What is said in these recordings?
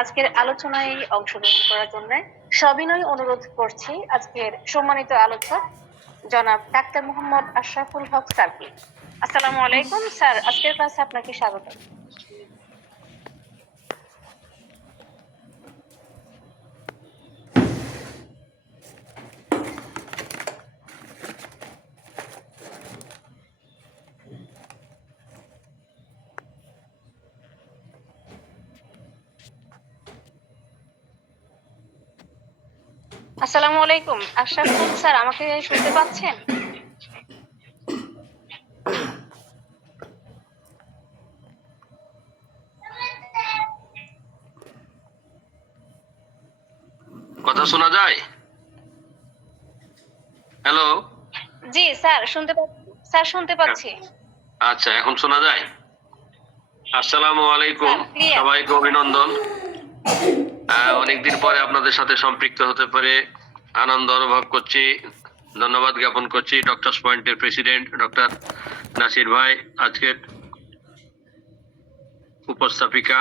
আজকের আলোচনায় অংশগ্রহণ করার জন্য সবিনয় অনুরোধ করছি আজকের সম্মানিত আলোচক জনাব ডাক্তার মোহাম্মদ আশরাফুল হক স্যারকে। আসসালামু আলাইকুম স্যার, আজকের ক্লাসে আপনাকে স্বাগত। আসসালামু আলাইকুম আশরাফুল স্যার, আমাকে শুনতে পাচ্ছেন? কথা শোনা যায়? হ্যালো। জি স্যার, শুনতে পাচ্ছি। আচ্ছা, এখন শোনা যায়? আসসালামু আলাইকুম, সবাইকে অভিনন্দন। অনেকদিন পরে আপনাদের সাথে সম্পৃক্ত হতে পারে আনন্দ অনুভব করছি। ধন্যবাদ জ্ঞাপন করছি ডক্টরস পয়েন্টের প্রেসিডেন্ট ডক্টর নাসির ভাই, আজকের উপস্থাপিকা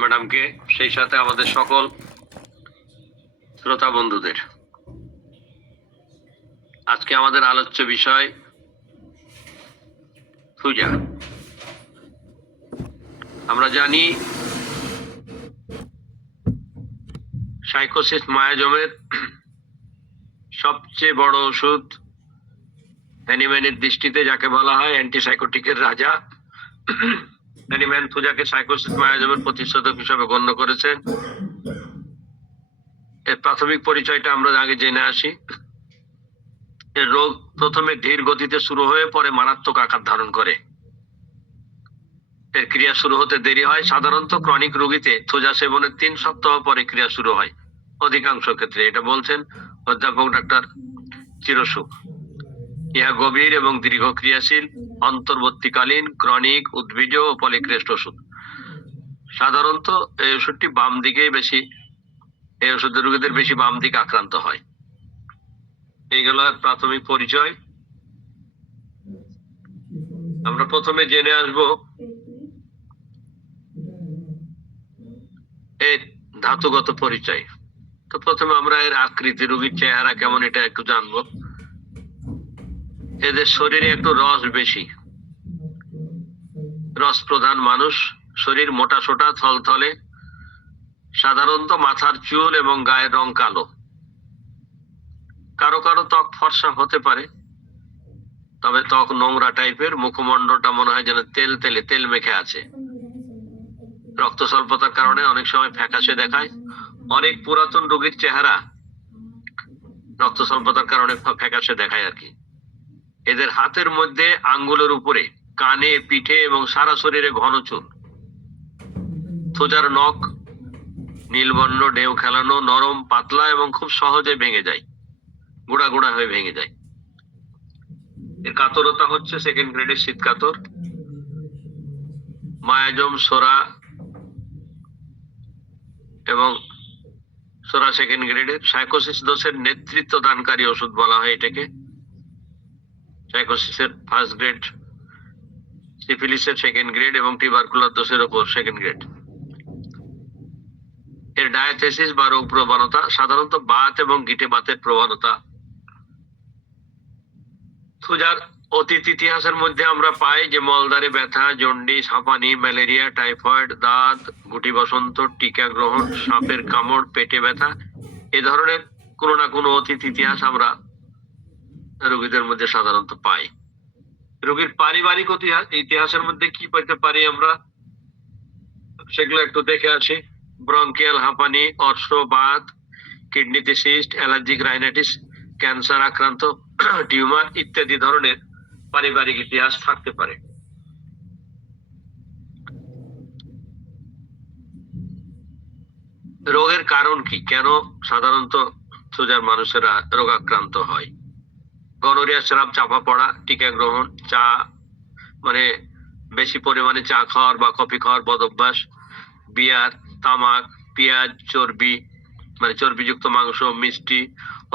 ম্যাডামকে, সেই সাথে আমাদের সকল শ্রোতা বন্ধুদের। আজকে আমাদের আলোচ্য বিষয় সুজা। আমরা জানি সাইকোসিস মায়াজমের সবচেয়ে বড় ওষুধ, হ্যানিম্যানের দৃষ্টিতে যাকে বলা হয় অ্যান্টিসাইকোটিকের রাজা, হ্যানিম্যান সুজাকে সাইকোসিস মায়াজমের প্রতিষেধক হিসেবে গণ্য করেছেন। এর প্রাথমিক পরিচয়টা আমরা আগে জেনে আসি। এর রোগ প্রথমে ধীর গতিতে শুরু হয়ে পরে মারাত্মক আকার ধারণ করে। এর ক্রিয়া শুরু হতে দেরি হয়। সাধারণত ক্রনিক রোগীতে থোজা সেবনের 3 সপ্তাহ পরে ক্রিয়া শুরু হয় অধিকাংশ ক্ষেত্রে, এটা বলছেন অধ্যাপক ডাক্তার চিরসুখ। ইহা গভীর এবং দীর্ঘ ক্রিয়াশীল অন্তর্বর্তীকালীন ক্রনিক উদ্ভিজ ও পলিক্রেস্ট ওষুধ। সাধারণত এই ওষুধটি বাম দিকে বেশি, এই ওষুধের রোগীদের বেশি বাম দিকে আক্রান্ত হয়। এইগুলো প্রাথমিক পরিচয়। আমরা প্রথমে জেনে আসবো এর ধাতুগত পরিচয়। তো প্রথমে আমরা এর আকৃতি, রোগীর চেহারা কেমন এটা একটু জানবো। এদের শরীরে একটু রস বেশি, রস প্রধান মানুষ, শরীর মোটা সোটা থলথলে, সাধারণত মাথার চুল এবং গায়ের রং কালো। কারো কারো ত্বক ফর্সা হতে পারে, তবে ত্বক নোংরা টাইপের, মুখমণ্ডলটা মনে হয় যেন তেল মেখে আছে। রক্ত স্বল্পতার কারণে অনেক সময় ফ্যাকাশে দেখায়। অনেক পুরাতন রোগীর চেহারা রক্ত স্বল্পতার কারণে ফ্যাকাশে দেখায় আর কি। এদের হাতের মধ্যে আঙ্গুলের উপরে, কানে, পিঠে এবং সারা শরীরে ঘন চুল। থোজার নখ নীলবর্ণ, ঢেউ খেলানো, নরম, পাতলা এবং খুব সহজে ভেঙে যায়, গুঁড়া গুঁড়া হয়ে ভেঙে যায়। এর কাতরতা হচ্ছে সেকেন্ড গ্রেডের শীত কাতর। মায়াজম সোরা এবং সোরা সেকেন্ড গ্রেডের। সাইকোসিস দোষের নেতৃত্ব দানকারী ওষুধ বলা হয় এটাকে। সাইকোসিসের ফার্স্ট গ্রেড, সিফিলিসের সেকেন্ড গ্রেড এবং টিউবারকুলার দোষের উপর সেকেন্ড গ্রেড। এর ডায়াথেসিস বা রোগ প্রবণতা সাধারণত বাত এবং গিটে বাতের প্রবণতা। থুজার অতীত ইতিহাসের মধ্যে আমরা পাই যে মলদারে ব্যথা, জন্ডিস, হাঁপানি, ম্যালেরিয়া, টাইফয়েড, দাঁত, গুটি বসন্ত, টিকা গ্রহণ, সাপের কামড়, পেটে ব্যথা, এ ধরনের কোনো না কোনো অতীত ইতিহাস আমরা রোগীদের মধ্যে সাধারণত পাই। রোগীর পারিবারিক ইতিহাসের মধ্যে কি পেতে পারি আমরা, সেগুলো একটু দেখে আসি। ব্রঙ্কিয়াল হাঁপানি, অর্শ, বাত, কিডনিতে সিস্ট, অ্যালার্জিক রাইনাইটিস, ক্যান্সার আক্রান্ত, টিউমার ইত্যাদি ধরনের পারিবারিক ইতিহাস থাকতে পারে। রোগের কারণ কি, কেন সাধারণত সোজার মানুষেরা রোগাক্রান্ত হয়? গনোরিয়া, স্রাব, চাপা পড়া, টিকা গ্রহণ, চা মানে বেশি পরিমাণে চা খাওয়ার বা কফি খাওয়ার বদ অভ্যাস, বিয়ার, তামাক, পেঁয়াজ, চর্বি মানে চর্বিযুক্ত মাংস, মিষ্টি,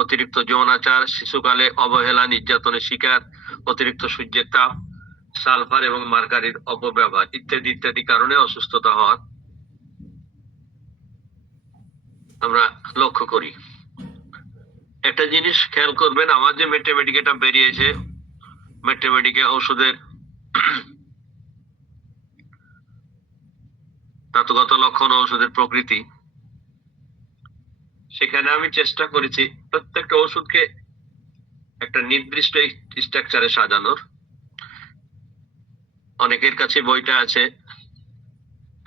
অতিরিক্ত যৌনাচার, শিশুকালে অবহেলা, নির্যাতনের শিকার, অতিরিক্ত সূর্যের তাপ, সালফার এবং মার্কারির অপব্যবহার ইত্যাদি ইত্যাদি কারণে অসুস্থতা হওয়ার আমরা লক্ষ্য করি। একটা জিনিস খেয়াল করবেন, আমার যে ম্যাথমেটিক এটা বেরিয়েছে, ম্যাথমেটিকে ওষুধের ধাতুগত লক্ষণ ও ওষুধের প্রকৃতি, সেখানে আমি চেষ্টা করেছি প্রত্যেকটা ওষুধকে একটা নির্দিষ্ট স্ট্রাকচারে সাজানোর। অনেকের কাছে বইটা আছে।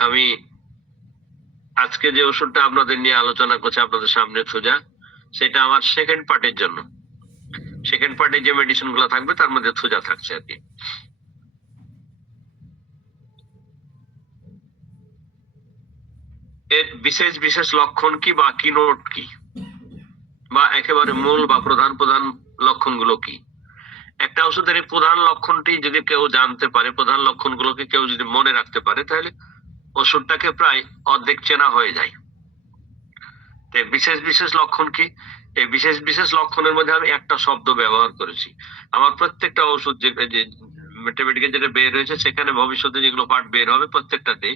আমি আজকে যে ওষুধটা আপনাদের নিয়ে আলোচনা করছি আপনাদের সামনে সোজা, সেটা আমার সেকেন্ড পার্টের জন্য। সেকেন্ড পার্টে যে মেডিসিন গুলো থাকবে তার মধ্যে সোজা থাকছে আর কি। এর বিশেষ বিশেষ লক্ষণ কি বা কি নোট কি, বা একেবারে মূল বা প্রধান প্রধান লক্ষণগুলো কি? একটা ওষুধের এই প্রধান লক্ষণটি যদি কেউ জানতে পারে, প্রধান লক্ষণগুলোকে কেউ যদি মনে রাখতে পারে, তাহলে ওষুধটাকে প্রায় অর্ধেক চেনা হয়ে যায়। বিশেষ বিশেষ লক্ষণ কি? এই বিশেষ বিশেষ লক্ষণের মধ্যে আমি একটা শব্দ ব্যবহার করেছি। আমার প্রত্যেকটা ওষুধ যে ম্যাথমেটিকে যেটা বের হয়েছে, সেখানে ভবিষ্যতে যেগুলো পার্ট বের হবে প্রত্যেকটাতে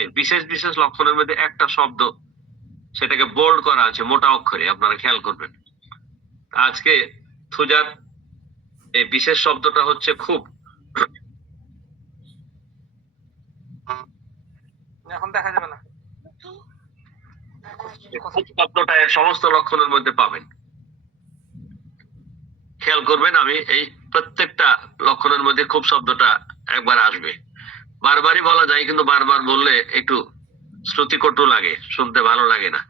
এই বিশেষ বিশেষ লক্ষণের মধ্যে একটা শব্দ, সেটাকে বোল্ড করা আছে মোটা অক্ষরে, আপনারা খেয়াল করবেন। আজকে থুজার এই বিশেষ শব্দটা হচ্ছে খুব। এখন দেখা যাবে না। শব্দটা এর সমস্ত লক্ষণের মধ্যে পাবেন। খেয়াল করবেন, আমি এই প্রত্যেকটা লক্ষণের মধ্যে খুব শব্দটা একবার আসবে। বারবারই বলা যায়, কিন্তু বারবার বললে একটু শ্রুতিকটু লাগে, শুনতে ভালো লাগে না।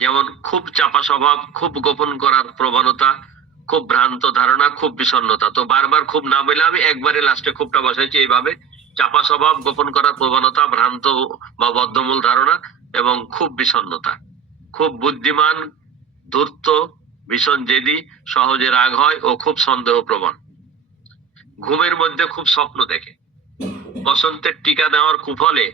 যেমন খুব চাপা স্বভাব, খুব গোপন করার প্রবণতা, খুব ভ্রান্ত ধারণা, খুব বিষণ্ণতা। তো বারবার খুব না বলে আমি একবারে লাস্টে খুবটা বসাইছি এইভাবে: চাপা স্বভাব, গোপন করার প্রবণতা, ভ্রান্ত বা বদ্ধমূল ধারণা এবং খুব বিষণ্ণতা। খুব বুদ্ধিমান, ধূর্ত, ভীষণ জেদি, সহজে রাগ হয় ও খুব সন্দেহ প্রবণ। ঘুমের মধ্যে খুব স্বপ্ন দেখে। বসন্তের টিকা নেওয়ার কুফলে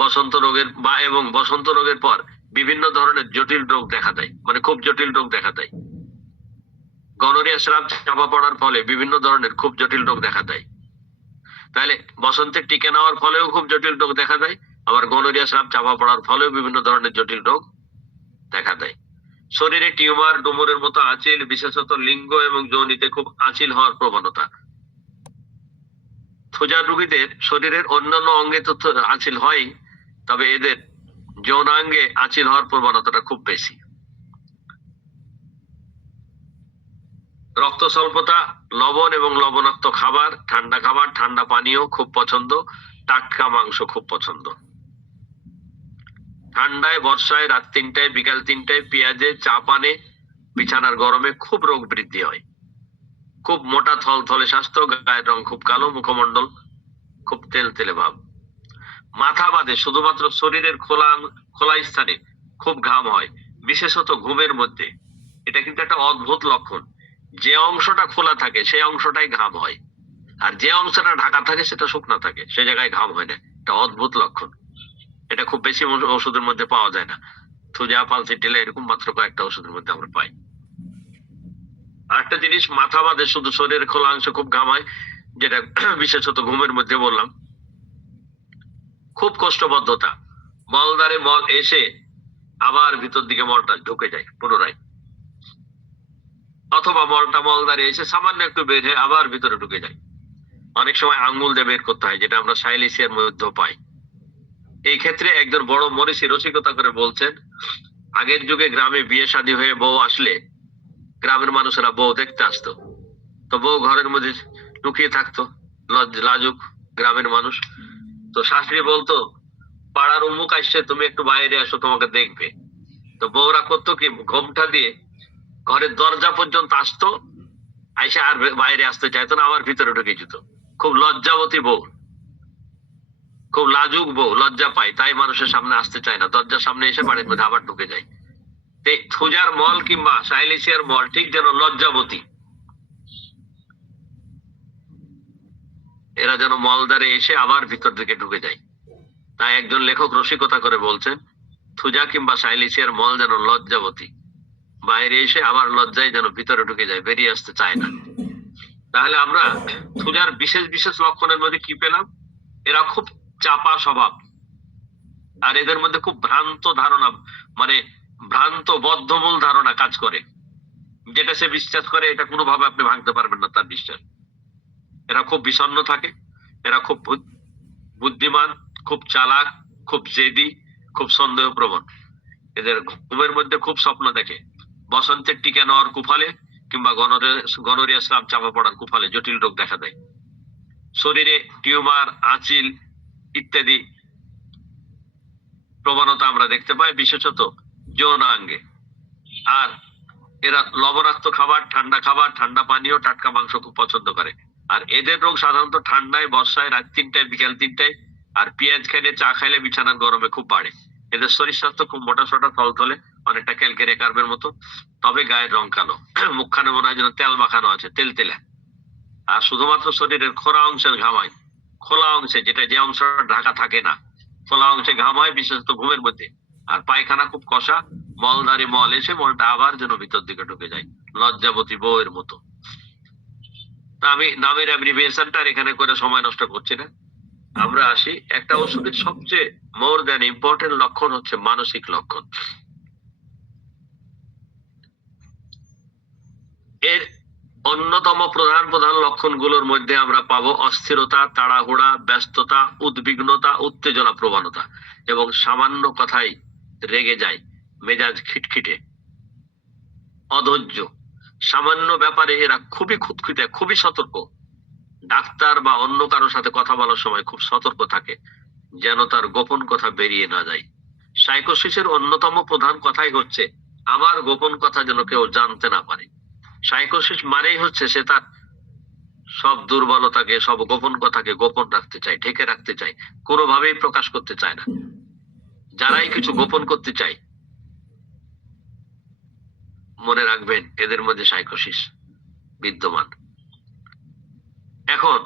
বসন্ত রোগের এবং বসন্ত রোগের পর বিভিন্ন ধরনের জটিল রোগ দেখা দেয়, মানে খুব জটিল রোগ দেখা দেয়। গনোরিয়া স্রাব চাপা পড়ার ফলে বিভিন্ন ধরনের খুব জটিল রোগ দেখা দেয়। তাহলে বসন্তের টিকা নেওয়ার ফলেও খুব জটিল রোগ দেখা দেয়, আবার গনোরিয়া স্রাব চাপা পড়ার ফলেও বিভিন্ন ধরনের জটিল রোগ দেখা দেয়। শরীরে টিউমার, ডুমুরের মতো আঁচিল, বিশেষত লিঙ্গ এবং যৌনিতে খুব আঁচিল হওয়ার প্রবণতা। থুজার রোগীদের শরীরের অন্যান্য অঙ্গে তো আঁচিল হয়, তবে এদের যৌনাঙ্গে আঁচিল হওয়ার প্রবণতাটা খুব বেশি। রক্ত স্বল্পতা, লবণ এবং লবণাক্ত খাবার, ঠান্ডা পানীয় খুব পছন্দ, টাটকা মাংস খুব পছন্দ। ঠান্ডায়, বর্ষায়, রাত 3টায়, বিকাল 3টায়, পেঁয়াজে, চা পানে, বিছানার গরমে খুব রোগ বৃদ্ধি হয়। খুব মোটা থলথলে স্বাস্থ্য, গায়ের রং খুব কালো, মুখমণ্ডল খুব তেলতেলে ভাব। মাথা বাদে শুধুমাত্র শরীরের খোলা স্থানে খুব ঘাম হয়, বিশেষত ঘুমের মধ্যে। এটা কিন্তু একটা অদ্ভুত লক্ষণ। যে অংশটা খোলা থাকে সেই অংশটাই ঘাম হয়, আর যে অংশটা ঢাকা থাকে সেটা শুকনা থাকে, সে জায়গায় ঘাম হয় না। এটা অদ্ভুত লক্ষণ। এটা খুব বেশি ওষুধের মধ্যে পাওয়া যায় না। থুজা, পালসিটিলা, এরকম মাত্র কয়েকটা ওষুধের মধ্যে আমরা পাই। আরেকটা জিনিস, মাথা বাদে শুধু শরীরের খোলা অংশ খুব ঘাম হয়, যেটা বিশেষত ঘুমের মধ্যে বললাম। খুব কোষ্ঠবদ্ধতা, মলদ্বারে মল এসে আবার ভিতর দিকে মলটা ঢুকে যায় পুনরায়, অথবা মলদ্বারে এসে সামান্য একটু বের হয়ে আবার ভিতরে ঢুকে যায়। অনেক সময় আঙ্গুল দিয়ে বের করতে হয়, যেটা আমরা সাইলেসিয়ার মধ্যে পাই। এই ক্ষেত্রে একজন বড় মনীষী রসিকতা করে বলছেন, আগের যুগে গ্রামে বিয়ে শাদী হয়ে বউ আসলে গ্রামের মানুষেরা বউ দেখতে আসতো। তো বউ ঘরের মধ্যে লুকিয়ে থাকতো, লাজুক গ্রামের মানুষ। তো শাশুড়ি বলতো, পাড়ার উম্মুক আসছে, তুমি একটু বাইরে আসো, তোমাকে দেখবে। তো বউরা করতো কি, ঘোমটা দিয়ে ঘরের দরজা পর্যন্ত আসতো, আইসে আর বাইরে আসতে চাইতো না, আবার ভিতরে ঢুকে যেত। খুব লজ্জাবতী বউ, খুব লাজুক বউ, লজ্জা পায়, তাই মানুষের সামনে আসতে চায় না, দরজার সামনে এসে বাড়ির মধ্যে আবার ঢুকে যায়। থুজার মল কিংবা সাইলেসিয়ার মল ঠিক যেন লজ্জাবতী, এরা যেন মলদ্বারে এসে আবার ভিতর দিকে ঢুকে যায়। তাই একজন লেখক রসিকতা করে বলছেন, থুজা কিংবা সাইলেসিয়ার মল যেন লজ্জাবতী, বাইরে এসে আবার লজ্জায় যেন ভিতরে ঢুকে যায়, বেরিয়ে আসতে চায় না। তাহলে আমরা থুজার বিশেষ বিশেষ লক্ষণের মধ্যে কি পেলাম? এরা খুব চাপা স্বভাব, আর এদের মধ্যে খুব ভ্রান্ত ধারণা, মানে ভ্রান্ত বদ্ধমূল ধারণা কাজ করে, যেটা সে বিশ্বাস করে এটা কোনোভাবে আপনি ভাঙতে পারবেন না তার বিশ্বাস। এরা খুব বিষণ্ণ থাকে, এরা খুব বুদ্ধিমান, খুব চালাক, খুব জেদি, খুব সন্দেহ প্রবণ। এদের ঘুমের মধ্যে খুব স্বপ্ন দেখে, বসন্তের টিকা নেওয়ার কুফলে কিংবা গনোরিয়া স্রাব চাপা পড়ার কুফলে জটিল রোগ দেখা দেয়। শরীরে টিউমার, আঁচিল ইত্যাদি প্রবণতা আমরা দেখতে পাই, বিশেষত যৌনাঙ্গে। আর এরা লবণাক্ত খাবার, ঠান্ডা পানীয়, টাটকা মাংস খুব পছন্দ করে। আর এদের রোগ সাধারণত ঠান্ডায়, বর্ষায়, রাত 3টায়, বিকেল 3টায়, আর পেঁয়াজ খাইলে, চা খাইলে বিছানার গরমে খুব বাড়ে। এদের শরীর স্বাস্থ্য খুব মোটা সোটা, থলথলে, অনেকটা ক্যালকেরে কার্বের মতো, তবে গায়ের রং কালো। মুখখানে মনে হয় যেন তেল মাখানো আছে, তেল তেলা। আর শুধুমাত্র শরীরের খোলা অংশের ঘামায়, খোলা অংশে, যেটা যে অংশ ঢাকা থাকে না, খোলা অংশে ঘামায়, বিশেষত ঘুমের মধ্যে। আর পায়খানা খুব কষা, মলদারি মল এসে মলটা আবার যেন ভিতর দিকে ঢুকে যায়, লজ্জাবতী বউয়ের মতো। তা আমি নামের অ্যাব্রিভিয়েশনটা এখানে করে সময় নষ্ট করছি না। আমরা আসি, একটা ওষুধের সবচেয়ে মোর দ্যান ইম্পর্টেন্ট লক্ষণ হচ্ছে মানসিক লক্ষণ। এর অন্যতম প্রধান লক্ষণগুলোর মধ্যে আমরা পাবো অস্থিরতা, তাড়াহুড়া, ব্যস্ততা, উদ্বিগ্নতা, উত্তেজনা প্রবণতা, এবং সামান্য কথাই রেগে যায়, মেজাজ খিটখিটে, অধৈর্য। সামান্য ব্যাপারে এরা খুবই খুঁতখুঁতে, খুবই সতর্ক। ডাক্তার বা অন্য কারোর সাথে কথা বলার সময় খুব সতর্ক থাকে, যেন তার গোপন কথা বেরিয়ে না যায়। সাইকোসিসের অন্যতম প্রধান কথাই হচ্ছে আমার গোপন কথা যেন কেউ জানতে না পারে। সাইকোসিস মানেই হচ্ছে সে তার সব দুর্বলতাকে, সব গোপন কথাকে গোপন রাখতে চায়, ঢেকে রাখতে চায়, কোনোভাবেই প্রকাশ করতে চায় না। যারাই কিছু গোপন করতে চায়, মনে রাখবেন এদের মধ্যে সাইকোসিস বিদ্যমান। এখন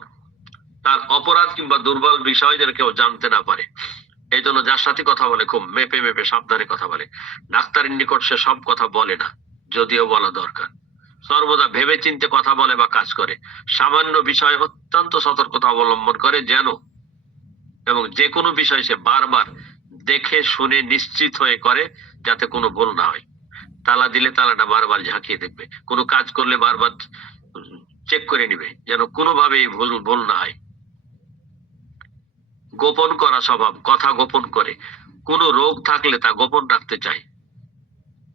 তার অপরাধ কিংবা দুর্বল বিষয় যেন কেউ জানতে না পারে, এই জন্য যার সাথে কথা বলে খুব মেপে মেপে সাবধানে কথা বলে। ডাক্তারের নিকট সে সব কথা বলে না, যদিও বলা দরকার। সর্বদা ভেবে চিন্তে কথা বলে বা কাজ করে। সামান্য বিষয়ে অত্যন্ত সতর্কতা অবলম্বন করে যেন, এবং যে কোনো বিষয় সে বারবার দেখে শুনে নিশ্চিত হয়ে করে, যাতে কোনো ভুল না হয়। তালা দিলে তালাটা বারবার ঝাঁকিয়ে দেখবে, কোনো কাজ করলে বারবার চেক করে নিবে, যেন কোনোভাবেই ভুল না হয়। গোপন করা স্বভাব, কথা গোপন করে। কোনো রোগ থাকলে তা গোপন রাখতে চায়,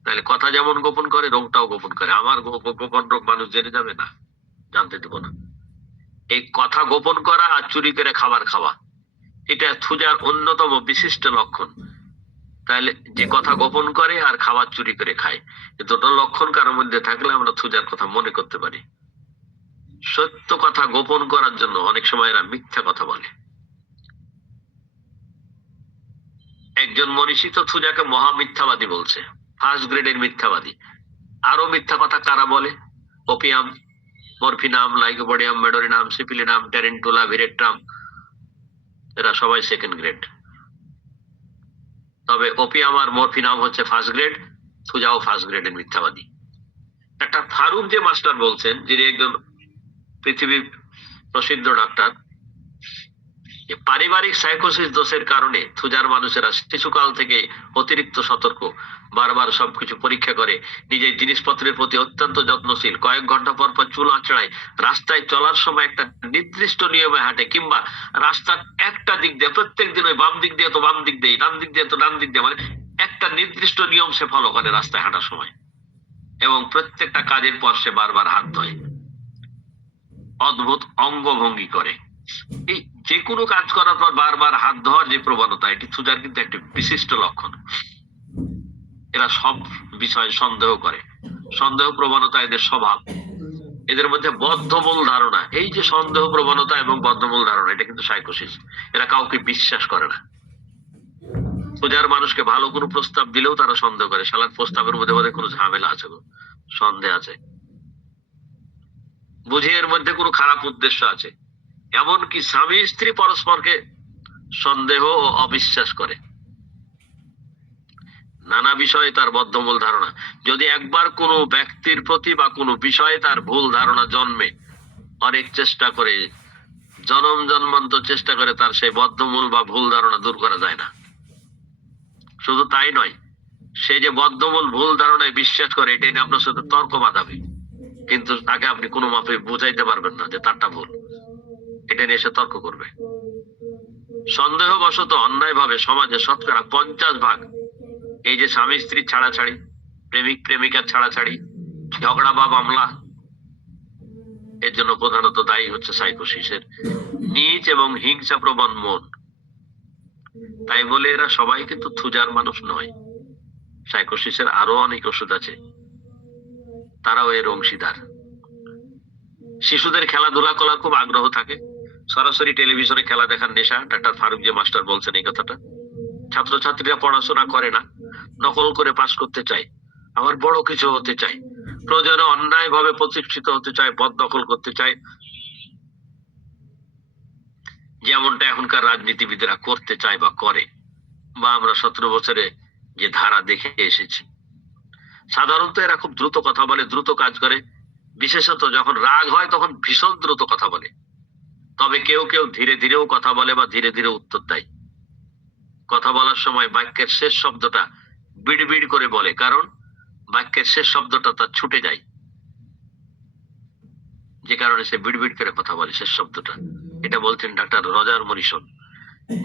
তাহলে কথা যেমন গোপন করে, রোগটাও গোপন করে। আমার গোপন রোগ মানুষ জেনে যাবে না, জানতে দেবো না। এই কথা গোপন করা আর চুরি করে খাবার খাওয়া, এটা থুজার অন্যতম বিশিষ্ট লক্ষণ। তাহলে যে কথা গোপন করে আর খাবার চুরি করে খায়, এ দুটো লক্ষণ কারোর মধ্যে থাকলে আমরা থুজার কথা মনে করতে পারি। সত্য কথা গোপন করার জন্য অনেক সময় এরা মিথ্যা কথা বলে। একজন মনীষী তো থুজাকে মহা মিথ্যাবাদী বলছে, ফার্স্ট গ্রেডের মিথ্যাবাদী। আরো মিথ্যা কথা কারা বলে? ওপিয়াম, মরফিনাম, লাইকোপোডিয়াম, মেডোরিনাম, সিপিলিনাম, টেরেন্টুলা, ভিরেট্রাম, এরা সবাই সেকেন্ড গ্রেড। তবে ওপিয়াম আর মরফিনাম হচ্ছে ফার্স্ট গ্রেড, থুজাও ফার্স্ট গ্রেডের মিথ্যাবাদী। একটা ফারুক যে মাস্টার বলছেন, যিনি একজন পৃথিবীর প্রসিদ্ধ ডাক্তার, পারিবারিক সাইকোসিস দোষের কারণে থুজার মানুষেরা শিশুকাল থেকে অতিরিক্ত সতর্ক, বারবার সবকিছু পরীক্ষা করে, নিজের জিনিসপত্রের প্রতি অত্যন্ত যত্নশীল, কয়েক ঘন্টা পর পর চুল আঁচড়ায়, রাস্তায় চলার সময় একটা নির্দিষ্ট নিয়মে হাঁটে, কিংবা রাস্তার একটা দিক দিয়ে প্রত্যেক দিন ওই বাম দিক দিয়ে তো বাম দিক দিয়ে, ডান দিক দিয়ে তো ডান দিক দিয়ে, মানে একটা নির্দিষ্ট নিয়ম সে ফলো করে রাস্তায় হাঁটার সময়। এবং প্রত্যেকটা কাজের পর সে বারবার হাত ধোয়, অদ্ভুত অঙ্গভঙ্গি করে। এই যে কোনো কাজ করার পর বারবার হাত ধোয়ার যে প্রবণতা, এটি থুজার কিন্তু একটি বিশিষ্ট লক্ষণ। এরা সব বিষয়ে সন্দেহ করে, সন্দেহ প্রবণতা এদের স্বভাব। এদের মধ্যে বদ্ধমূল ধারণা, এই যে সন্দেহ প্রবণতা এবং বদ্ধমূল ধারণা, এটা কিন্তু সাইকোসিস। এরা কাউকে বিশ্বাস করে না। থুজার মানুষকে ভালো কোনো প্রস্তাব দিলেও তারা সন্দেহ করে, শালার প্রস্তাবের মধ্যে বোধহয় কোনো ঝামেলা আছে, সন্দেহ আছে, বুঝি এর মধ্যে কোনো খারাপ উদ্দেশ্য আছে। এমনকি স্বামী স্ত্রী পরস্পরকে সন্দেহ ও অবিশ্বাস করে। নানা বিষয়ে তার বদ্ধমূল ধারণা। যদি একবার কোনো ব্যক্তির প্রতি বা কোনো বিষয়ে তার ভুল ধারণা জন্মে, অনেক চেষ্টা করে, জন্মান্তর চেষ্টা করে, তার সেই বদ্ধমূল বা ভুল ধারণা দূর করা যায় না। শুধু তাই নয়, সে যে বদ্ধমূল ভুল ধারণায় বিশ্বাস করে এটা নিয়ে আপনার সাথে তর্ক বাঁধাবে, কিন্তু তাকে আপনি কোনো মাপে বুঝাইতে পারবেন না যে তারটা ভুল, এটা নিয়ে সে তর্ক করবে। সন্দেহবশত অন্যায় ভাবে সমাজে শতকরা 50% এই যে স্বামী স্ত্রী ছাড়াছাড়ি, প্রেমিক প্রেমিকার ছাড়াছাড়ি, ঝগড়া বা মামলা, এর জন্য প্রধানত দায়ী হচ্ছে সাইকোসিসের নীচ এবং হিংসা প্রবণ মন। তাই বলে এরা সবাই কিন্তু থুজার মানুষ নয়। সাইকোসিসের আরো অনেক ওষুধ আছে, তারাও এর অংশীদার। শিশুদের খেলাধুলা করার খুব আগ্রহ থাকে, সরাসরি টেলিভিশনে খেলা দেখার নেশা। ডাক্তার ফারুক যে মাস্টার বলছেন এই কথাটা। ছাত্রছাত্রীরা পড়াশোনা করে না, নকল করে পাশ করতে চায়, আবার বড় কিছু হতে চায়, প্রয়োজনে অন্যায় ভাবে প্রতিষ্ঠিত হতে চায়, বদদখল করতে চায়, যেমনটা এখনকার রাজনীতিবিদরা করতে চায় বা করে, বা আমরা 17 বছরে যে ধারা দেখে এসেছি। সাধারণত এরা খুব দ্রুত কথা বলে, দ্রুত কাজ করে, বিশেষত যখন রাগ হয় তখন ভীষণ দ্রুত কথা বলে। তবে কেউ কেউ ধীরে ধীরেও কথা বলে বা ধীরে ধীরে উত্তর দেয়। কথা বলার সময় বাক্যের শেষ শব্দটা বিড়বিড় করে বলে, কারণ বাক্যের শেষ শব্দটা তার ছুটে যায়, যে কারণে সে বিড়বিড় করে কথা বলে শেষ শব্দটা। এটা বলছেন ডাক্তার রজার মরিসন।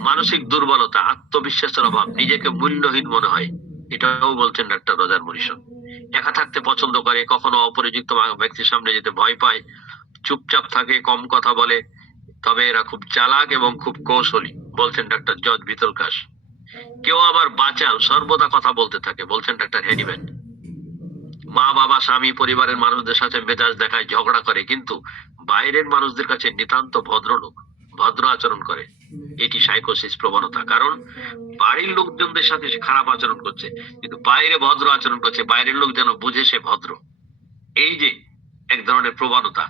মানসিক দুর্বলতা, আত্মবিশ্বাসের অভাব, নিজেকে মূল্যহীন মনে হয়, এটাও বলছেন ডাক্তার রজার মরিসন। একা থাকতে পছন্দ করে, কখনো অপরিচিত ব্যক্তির সামনে যেতে ভয় পায়, চুপচাপ থাকে, কম কথা বলে, তবে এরা খুব চালাক এবং খুব কৌশলী, বলছেন ডাক্তার জর্জ ভিতলকাস। কেউ আবার বাচাল, সর্বদা কথা বলতে থাকে, বলছেন ডাক্তার হ্যানিম্যান। মা বাবা স্বামী পরিবারের মানুষদের সাথে মেজাজ দেখায়, ঝগড়া করে, কিন্তু বাইরের মানুষদের কাছে নিতান্ত ভদ্রলোক, ভদ্র আচরণ করে। এটি সাইকোসিস প্রবণতা, কারণ বাড়ির লোকজনদের সাথে সে খারাপ আচরণ করছে, কিন্তু বাইরে ভদ্র আচরণ করছে, বাইরের লোক যেন বুঝে সে ভদ্র। এই যে এক ধরনের প্রবণতা,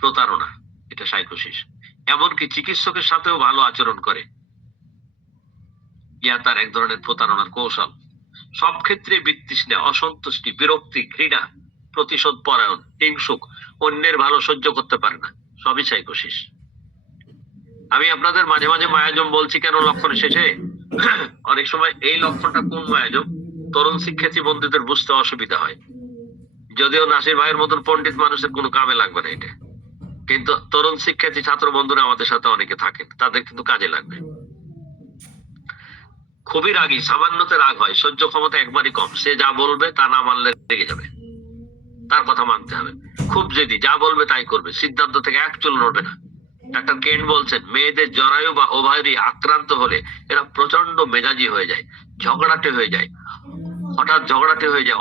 প্রতারণা, এটা সাইকোসিস। এমনকি চিকিৎসকের সাথেও ভালো আচরণ করে, ইয়া তার এক ধরনের প্রতারণার কৌশল। সব ক্ষেত্রে বিতৃষ্ণা, অসন্তুষ্টি, বিরক্তি, ঘৃণা, প্রতিশোধ পরায়ণ, হিংসুক, অন্যের ভালো সহ্য করতে পারে না, সবই সাইকোসিস। আমি আপনাদের মাঝে মাঝে মায়াজম বলছি কেন লক্ষণ শেষে? অনেক সময় এই লক্ষণটা কোন মায়াজম তরুণ শিক্ষার্থী বন্ধুদের বুঝতে অসুবিধা হয়, যদিও নাসির ভাইয়ের মতন পণ্ডিত মানুষের কোনো কামে লাগবে না এটা, কিন্তু তরুণ শিক্ষার্থী ছাত্র বন্ধুরা আমাদের সাথে অনেকে থাকেন, তাদের কিন্তু কাজে লাগবে। খুবই রাগী, সামান্যতে রাগ হয়, সহ্য ক্ষমতা একবারই কম, সে যা বলবে তা না মানলে রেগে যাবে, তার কথা মানতে হবে। খুব জেদি, যা বলবে তাই করবে, সিদ্ধান্ত থেকে এক চুল নড়বে না। ডাক্তার কেন বলছেন মেয়েদের জরায়ু বা ওভারি আক্রান্ত হলে এরা প্রচন্ড মেজাজি হয়ে যায়, ঝগড়াটে হয়ে যায়, হঠাৎ ঝগড়াটে হয়ে যায়,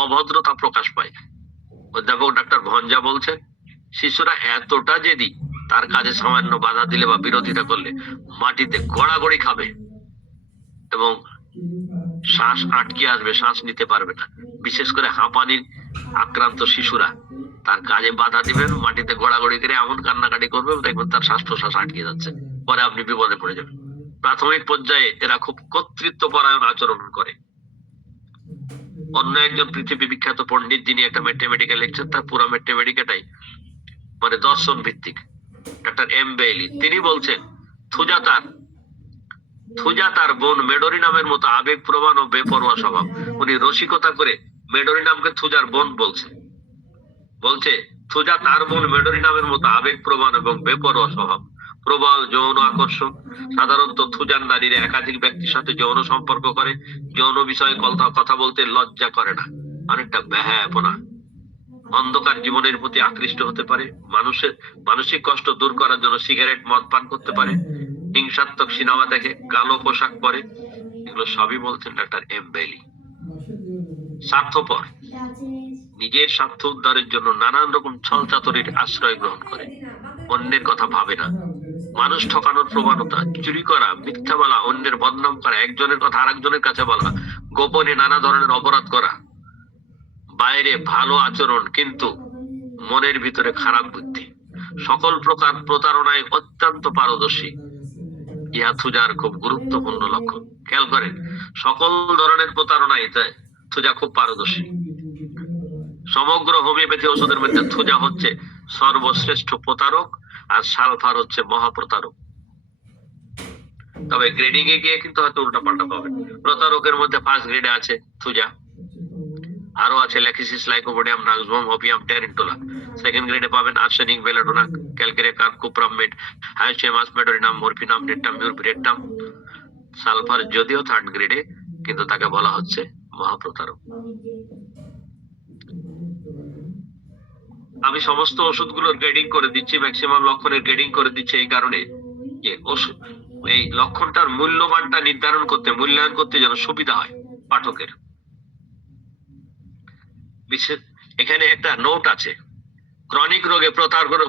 অভদ্রতা প্রকাশ পায়। অধ্যাপক ডাক্তার ভঞ্জা বলছেন শিশুরা এতটা জেদি, তার কাজে সামান্য বাধা দিলে বা বিরোধিতা করলে মাটিতে গড়াগড়ি খাবে এবং শ্বাস আটকে আসবে, শ্বাস নিতে পারবে না। বিশেষ করে হাঁপানির আক্রান্ত শিশুরা তার কাজে বাধা দিবেন, মাটিতে গড়াগড়ি করে এমন কান্নাকাটি করবে, দেখবেন তার শ্বাস প্রশ্বাস আটকে যাচ্ছে, পরে আপনি বিপদে পড়ে যাবেন। প্রাথমিক পর্যায়ে এরা খুব কর্তৃত্ব পরায়ণ আচরণ করে। অন্য একজন পৃথিবী বিখ্যাত পণ্ডিত, যিনি একটা ম্যাথমেটিক্যাল লেকচার, তার পুরো ম্যাথমেটিক্যাটাই মানে দর্শন ভিত্তিক, ডাক্তার এম বেইলি, তিনি বলছেন থুজা তার বোন মেডোরি নামের মতো আবেগ প্রবণ ও বেপরোয়া স্বভাব। উনি রসিকতা করে মেডোরি নামকে থুজার বোন বলছে থুজা তার বোন মেডোরি নামের মতো আবেগ প্রবণ এবং বেপরোয়া স্বভাব, প্রবল যৌন আকর্ষণ। সাধারণত থুজার নারীরা একাধিক ব্যক্তির সাথে যৌন সম্পর্ক করে, যৌন বিষয়ে কথা বলতে লজ্জা করে না, অনেকটা ব্যাহাপনা। অন্ধকার জীবনের প্রতি আকৃষ্ট হতে পারে, মানুষের মানসিক কষ্ট দূর করার জন্য সিগারেট মদ পান করতে পারে, হিংসাত্মক সিনেমা দেখে, কালো পোশাক পরে, এগুলো সবই বলছেন ডাক্তার এম বেইলি। স্বার্থপর, নিজের স্বার্থ উদ্ধারের জন্য নানান রকম ছলচাতুরির আশ্রয় গ্রহণ করে, অন্যের কথা ভাবে না। মানুষ ঠকানোর প্রবণতা, চুরি করা, মিথ্যা বলা, অন্যের বদনাম করা, একজনের কথা আরেকজনের কাছে বলা, গোপনে নানা ধরনের অপরাধ করা, বাইরে ভালো আচরণ কিন্তু মনের ভিতরে খারাপ বুদ্ধি, সকল প্রকার প্রতারণায় অত্যন্ত পারদর্শী, ইহা থুজার খুব গুরুত্বপূর্ণ লক্ষণ। খেয়াল করেন, সকল ধরনের প্রতারণায় থুজা খুব পারদর্শী। সমগ্র হোমিওপ্যাথি ওষুধের মধ্যে থুজা হচ্ছে সর্বশ্রেষ্ঠ প্রতারক, আর সালফার হচ্ছে মহাপ্রতারক। তবে গ্রেডিং এ গিয়ে কিন্তু হয়তো উল্টা পাল্টা পাবেন। প্রতারকের মধ্যে ফার্স্ট গ্রেডে আছে থুজা, আরো আছে lachesis, lycopodium, nux vomica, opium, tarentula. Second গ্রেডে পাবেন arsenic, belladonna, calcarea, cuprum met, hyoscyamus, medorrhinum, morphinum, natrum, মিউরভিরেট্টাম, সালফার। যদিও থার্ড গ্রেডে, কিন্তু তাকে বলা হচ্ছে মহাপ্রতারক। আমি সমস্ত ওষুধগুলোর গ্রেডিং করে দিচ্ছি, ম্যাক্সিমাম লক্ষণের গ্রেডিং করে দিচ্ছি এই কারণে যে ওষুধ এই লক্ষণটার মূল্যমানটা নির্ধারণ করতে, মূল্যায়ন করতে যেন সুবিধা হয় পাঠকের। বিশেষ এখানে একটা নোট আছে, ক্রনিক রোগে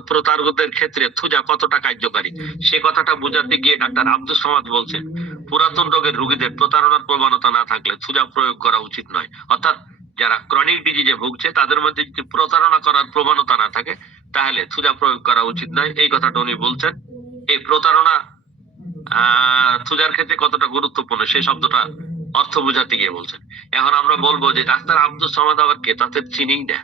প্রতারকদের ক্ষেত্রে থুজা কতটা কার্যকারী সে কথাটা বোঝাতে গিয়ে ডাক্তার আব্দুস সামাদ বলছেন, পুরাতন রোগের রোগীদের প্রতারণার প্রবণতা না থাকলে থুজা প্রয়োগ করা উচিত নয়। অর্থাৎ যারা ক্রনিক ডিজিজে ভুগছে তাদের মধ্যে যদি প্রতারণা করার প্রবণতা না থাকে তাহলে থুজা প্রয়োগ করা উচিত নয়, এই কথাটা উনি বলছেন। এই প্রতারণা থুজার ক্ষেত্রে কতটা গুরুত্বপূর্ণ সেই শব্দটা অর্থ বোঝাতে গিয়ে বলছেন। এখন আমরা বলবো যে ডাক্তার আব্দুস সামাদ আবার কে, তাদের চিনি না।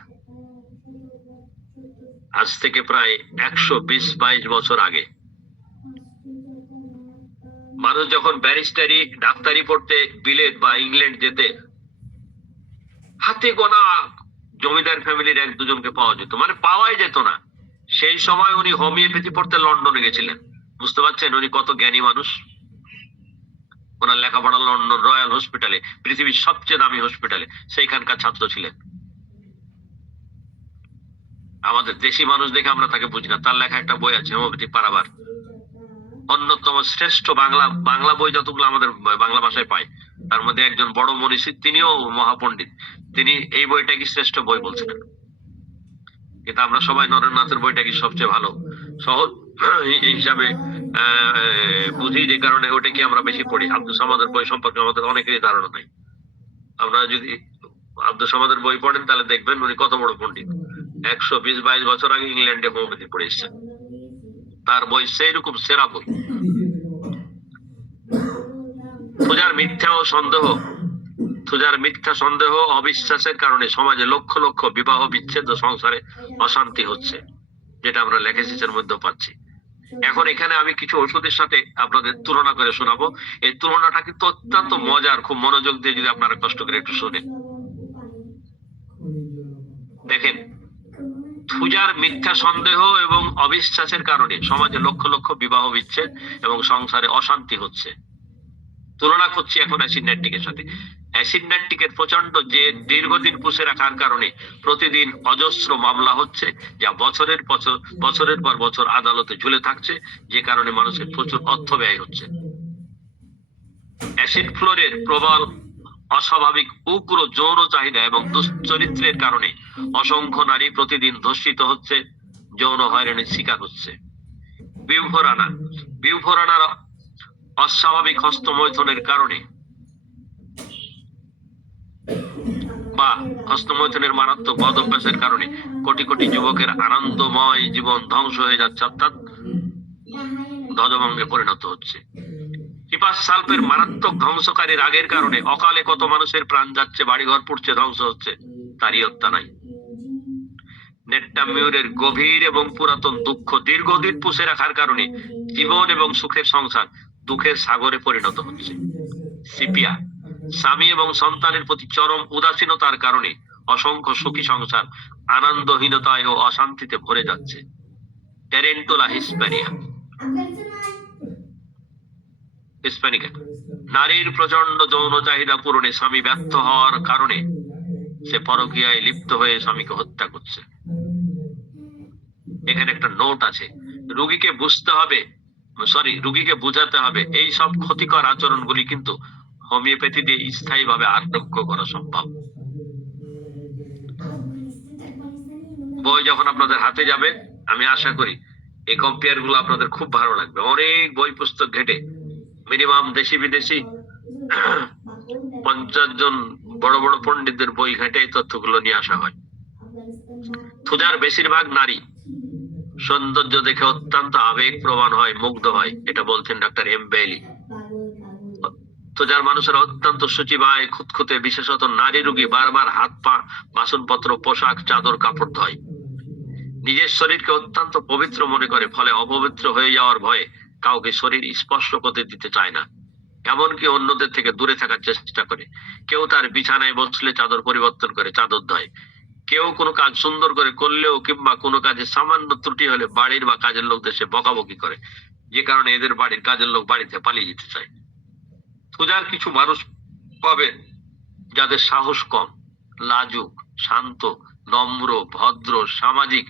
আজ থেকে প্রায় 120-22 বছর আগে মানুষ যখন ব্যারিস্টারি, ডাক্তারি পড়তে বিলেত বা ইংল্যান্ড যেতে, হাতে গোনা জমিদার ফ্যামিলির 1-2জনকে পাওয়া যেত, মানে পাওয়াই যেত না। সেই সময় উনি হোমিওপ্যাথি পড়তে লন্ডনে গেছিলেন। বুঝতে পারছেন উনি কত জ্ঞানী মানুষ। ওনার লেখাপড়া লন্ডন রয়্যাল হসপিটালে, পৃথিবীর সবচেয়ে দামি হসপিটালে, সেইখানকার ছাত্র ছিলেন। আমাদের দেশি মানুষ দেখে আমরা তাকে বুঝি না। তার লেখা একটা বই আছে হোমিওপ্যাথি পারাবার, অন্যতম শ্রেষ্ঠ বাংলা বই যতগুলো আমাদের বাংলা ভাষায় পাই তার মধ্যে একজন বড় মনীষী, তিনিও মহাপণ্ডিত, তিনি এই বইটাকে শ্রেষ্ঠ বই বলছিলেন। কিন্তু আমরা সবাই নরেন্দ্রনাথের বইটা কি সবচেয়ে ভালো সহজ এই হিসাবে বুঝি, যে কারণে ওটাকে আমরা বেশি পড়ি। আব্দুস সামাদের বই সম্পর্কে আমাদের অনেকেরই ধারণা নাই। আপনারা যদি আব্দুস সামাদের বই পড়েন তাহলে দেখবেন উনি কত বড় পণ্ডিত। 120-22 বছর আগে ইংল্যান্ডে হোমিওপ্যাথি পড়ে এসেছেন। তার বই সেই রকম সেরা বই। থুজার মিথ্যা সন্দেহ, অবিশ্বাসের কারণে সমাজে লক্ষ লক্ষ বিবাহ বিচ্ছেদ ও সংসারে অশান্তি হচ্ছে, যেটা আমরা লেখেসিসের মধ্যে পাচ্ছি। এখন এখানে আমি কিছু ওষুধের সাথে আপনাদের তুলনা করে শোনাবো। এই তুলনাটা কিন্তু অত্যন্ত মজার, খুব মনোযোগ দিয়ে যদি আপনারা কষ্ট করে একটু শোনেন। দেখেন, থুজার মিথ্যা সন্দেহ এবং অবিশ্বাসের কারণে সমাজে লক্ষ লক্ষ বিবাহ বিচ্ছেদ এবং সংসারে অশান্তি হচ্ছে। তুলনা করছি এখন অ্যাসিড নাইট্রিকের সাথে। অ্যাসিড নাইট্রিকের প্রচন্ড যে দীর্ঘদিন পুষে রাখার কারণে প্রতিদিন অজস্র মামলা হচ্ছে, যা বছরের পর বছর আদালতে ঝুলে থাকছে, যে কারণে মানুষের প্রচুর অর্থ ব্যয় হচ্ছে। অ্যাসিড ফ্লোরের প্রবল অস্বাভাবিক উগ্র যৌন চাহিদা এবং দুশ্চরিত্রের কারণে অসংখ্য নারী প্রতিদিন ধর্ষিত হচ্ছে, যৌন হয়রানির শিকার হচ্ছে। বিউফোরানার অস্বাভাবিক হস্তমৈথুনের কারণে বা হস্তমৈথুনের মারাত্মক বদ অভ্যাসের কারণে কোটি কোটি যুবকের আনন্দময় জীবন ধ্বংস হয়ে যাচ্ছে, অর্থাৎ ধ্বজভঙ্গে পরিণত হচ্ছে। হিপাস সালফের মারাত্মক ধ্বংসকারী রাগের কারণে অকালে কত মানুষের প্রাণ যাচ্ছে, বাড়িঘর পুড়ছে, ধ্বংস হচ্ছে, তারই হত্যা নাই। নেট্টামিউরের গভীর এবং পুরাতন দুঃখ দীর্ঘদিন পুষে রাখার কারণে জীবন এবং সুখের সংসার দুঃখের সাগরে পরিণত হচ্ছে। সিপিয়া স্বামী এবং সন্তানের প্রতি চরম উদাসীনতার কারণে অসংখ্য সুখী সংসার আনন্দহীনতায় ও অশান্তিতে ভরে যাচ্ছে। টেরেন্টোলা হিস্প্যানিকা নারীর প্রচন্ড যৌন চাহিদা পূরণে স্বামী ব্যর্থ হওয়ার কারণে সে পরকীয়ায় লিপ্ত হয়ে স্বামীকে হত্যা করছে। এখানে একটা নোট আছে, রোগীকে বুঝাতে হবে এই সব ক্ষতিকর আচরণগুলি কিন্তু হোমিওপ্যাথি দিয়ে স্থায়ীভাবে আরোগ্য করা সম্ভব। বই যখন আপনাদের হাতে যাবে, আমি আশা করি এই কম্পেয়ার গুলো আপনাদের খুব ভালো লাগবে। অনেক বই পুস্তক ঘেটে মিনিমাম দেশি বিদেশি 50 জন বড় বড় পণ্ডিতদের বই ঘেটে এই তথ্যগুলো নিয়ে আসা হয়। থুজার বেশিরভাগ নারী সৌন্দর্য দেখে অত্যন্ত আবেগ প্রবণ হয়, মুগ্ধ হয়, এটা বলছেন ডাক্তার এম বেইলি। থুজার মানুষেরা অত্যন্ত শুচিবায়, খুঁতখুঁতে, বিশেষত নারী রোগী বারবার হাত পা, বাসনপত্র, পোশাক, চাদর, কাপড় ধয়। নিজের শরীরকে অত্যন্ত পবিত্র মনে করে, ফলে অপবিত্র হয়ে যাওয়ার ভয়ে কাউকে শরীর স্পর্শ করতে দিতে চায় না, এমনকি অন্যদের থেকে দূরে থাকার চেষ্টা করে। কেউ তার বিছানায় বসলে চাদর পরিবর্তন করে চাদর ধয়। কেউ কোনো কাজ সুন্দর করে করলেও কিংবা কোনো কাজে সামান্য ত্রুটি হলে বাড়ির বা কাজের লোকদের সে বকাবকি করে, যে কারণে এদের বাড়ির কাজের লোক বাড়িতে পালিয়ে যেতে চায়। পূজার কিছু মানুষ পাবে যাদের সাহস কম, লাজুক, শান্ত, নম্র, ভদ্র, সামাজিক,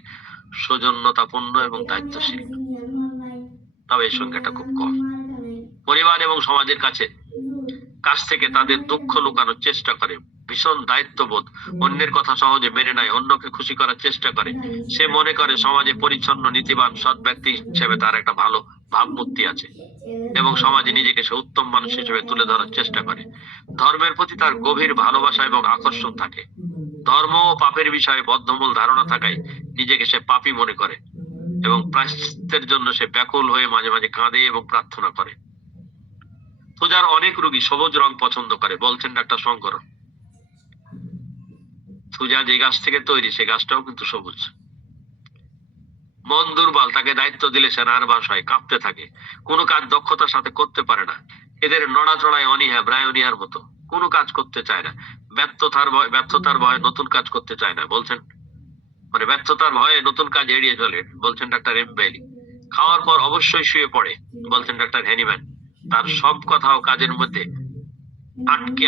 সৌজন্যতাপূর্ণ এবং দায়িত্বশীল, তবে এই সংখ্যাটা খুব কম। পরিবার এবং সমাজের কাছ থেকে তাদের দুঃখ লুকানোর চেষ্টা করে, ভীষণ দায়িত্ববোধ, অন্যের কথা সহজে মেনে নেয়, অন্যকে খুশি করার চেষ্টা করে। সে মনে করে সমাজে পরিচ্ছন্ন, নীতিবান, সৎ ব্যক্তি হিসেবে তার একটা ভালো ভাবমূর্তি আছে এবং সমাজে নিজেকে সে উত্তম মানুষ হিসেবে তুলে ধরার চেষ্টা করে। ধর্মের প্রতি তার গভীর ভালোবাসা এবং আকর্ষণ থাকে। ধর্ম ও পাপের বিষয়ে বদ্ধমূল ধারণা থাকায় নিজেকে সে পাপী মনে করে এবং প্রায়শ্চিত্তের জন্য সে ব্যাকুল হয়ে মাঝে মাঝে কাঁদে এবং প্রার্থনা করে। পূজার অনেক রোগী সবুজ রং পছন্দ করে, বলছেন ডাক্তার শঙ্কর। পূজা যে গাছ থেকে তৈরি সে গাছটাও কিন্তু সবুজ। মন দুর্বল, তাকে দায়িত্ব দিলে সে নার্ভাস হয়, কাঁপতে থাকে, কোনো কাজ দক্ষতার সাথে করতে পারে না। এদের নড়াচড়ায় অনীহা, ব্রায়োনিয়ার মতো, কোনো কাজ করতে চায় না। ব্যর্থতার ভয়ে নতুন কাজ করতে চায় না, বলছেন মানে ব্যর্থতার ভয়ে নতুন কাজ এড়িয়ে চলে, বলছেন ডাক্তার এম বেলি। খাওয়ার পর অবশ্যই শুয়ে পড়ে, বলছেন ডাক্তার হ্যানিম্যান। তার সব কথা ও কাজের মধ্যে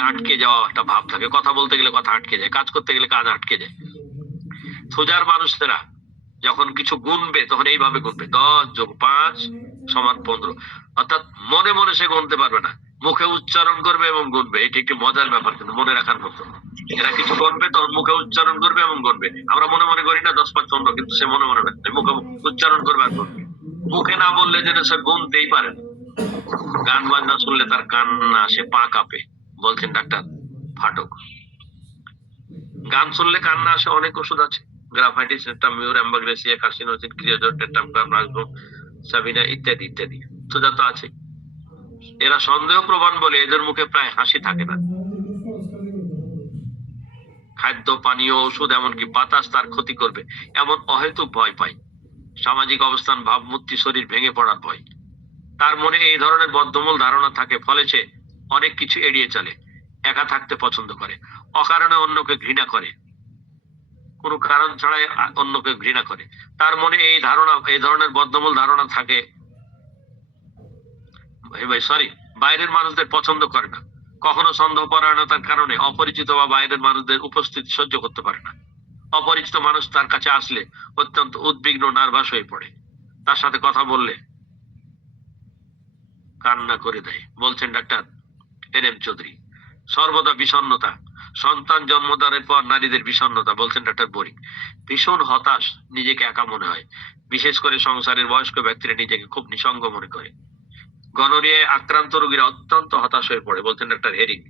আটকে যাওয়া একটা ভাব থাকে, কথা বলতে গেলে কথা আটকে যায়, কাজ করতে গেলে কাজ আটকে যায়। সোজার মানুষেরা যখন কিছু গুনবে তখন এইভাবে গুনবে, 10+5=15, অর্থাৎ মনে মনে সে গুনতে পারবে না, মুখে উচ্চারণ করবে এবং গুনবে। এটি একটি মজার ব্যাপার, কিন্তু মনে রাখার মতো। এরা কিছু গুনবে তখন মুখে উচ্চারণ করবে এবং গুনবে। আমরা মনে মনে করি না 10×5=15, কিন্তু সে মনে মনে রাখবে, মুখে উচ্চারণ করবে আর গুনবে। মুখে না বললে যেন সে গুনতেই পারে না। গান বাজনা শুনলে তার কান্না আসে, পা কাঁপে, বলছেন ডাক্তার ফাটক। গান শুনলে কান্না আসে, অনেক ওষুধ আছে, গ্রাফাইটিস, মিউর, অ্যাম্বাগ্রেসিয়া, কার্সিনোজেন, ক্রিয়োজোর, টেট্রামকাম, রাজভোগ, সাবিনা ইত্যাদি ইত্যাদি। সুজা তো আছে। এরা সন্দেহ প্রবণ বলে এদের মুখে প্রায় হাসি থাকে না। খাদ্য, পানীয়, ওষুধ, এমনকি বাতাস তার ক্ষতি করবে এমন অহেতুক ভয় পায়। সামাজিক অবস্থান, ভাবমূর্তি, শরীর ভেঙে পড়ার ভয়। তার মনে এই ধরনের বদ্ধমূল ধারণা থাকে, ফলে সে অনেক কিছু এড়িয়ে চলে, একা থাকতে পছন্দ করে, অকারণে অন্যকে ঘৃণা করে, কোনো কারণ ছাড়াই অন্যকে ঘৃণা করে। তার মনে এই ধরনের বদ্ধমূল ধারণা থাকে, বাইরের মানুষদের পছন্দ করে না, কখনো সন্দেহপরায়ণতার কারণে অপরিচিত বা বাইরের মানুষদের উপস্থিতি সহ্য করতে পারে না। অপরিচিত মানুষ তার কাছে আসলে অত্যন্ত উদ্বিগ্ন, নার্ভাস হয়ে পড়ে, তার সাথে কথা বললে কান্না করে দেয়, বলছেন ডাক্তার NM চৌধুরী। সর্বদা বিষণ্ণতা, সন্তান জন্মদানের পর নারীদের বিষণ্ণতা, বলছেন ডাক্তার বোরিং। ভীষণ হতাশ, নিজেকে একা মনে হয়, বিশেষ করে সংসারের বয়স্ক ব্যক্তিরা নিজেকে খুব নিঃসঙ্গ মনে করে। গনোরিয়ায় আক্রান্ত রোগীরা অত্যন্ত হতাশ হয়ে পড়ে, বলছেন ডাক্তার হেরিং।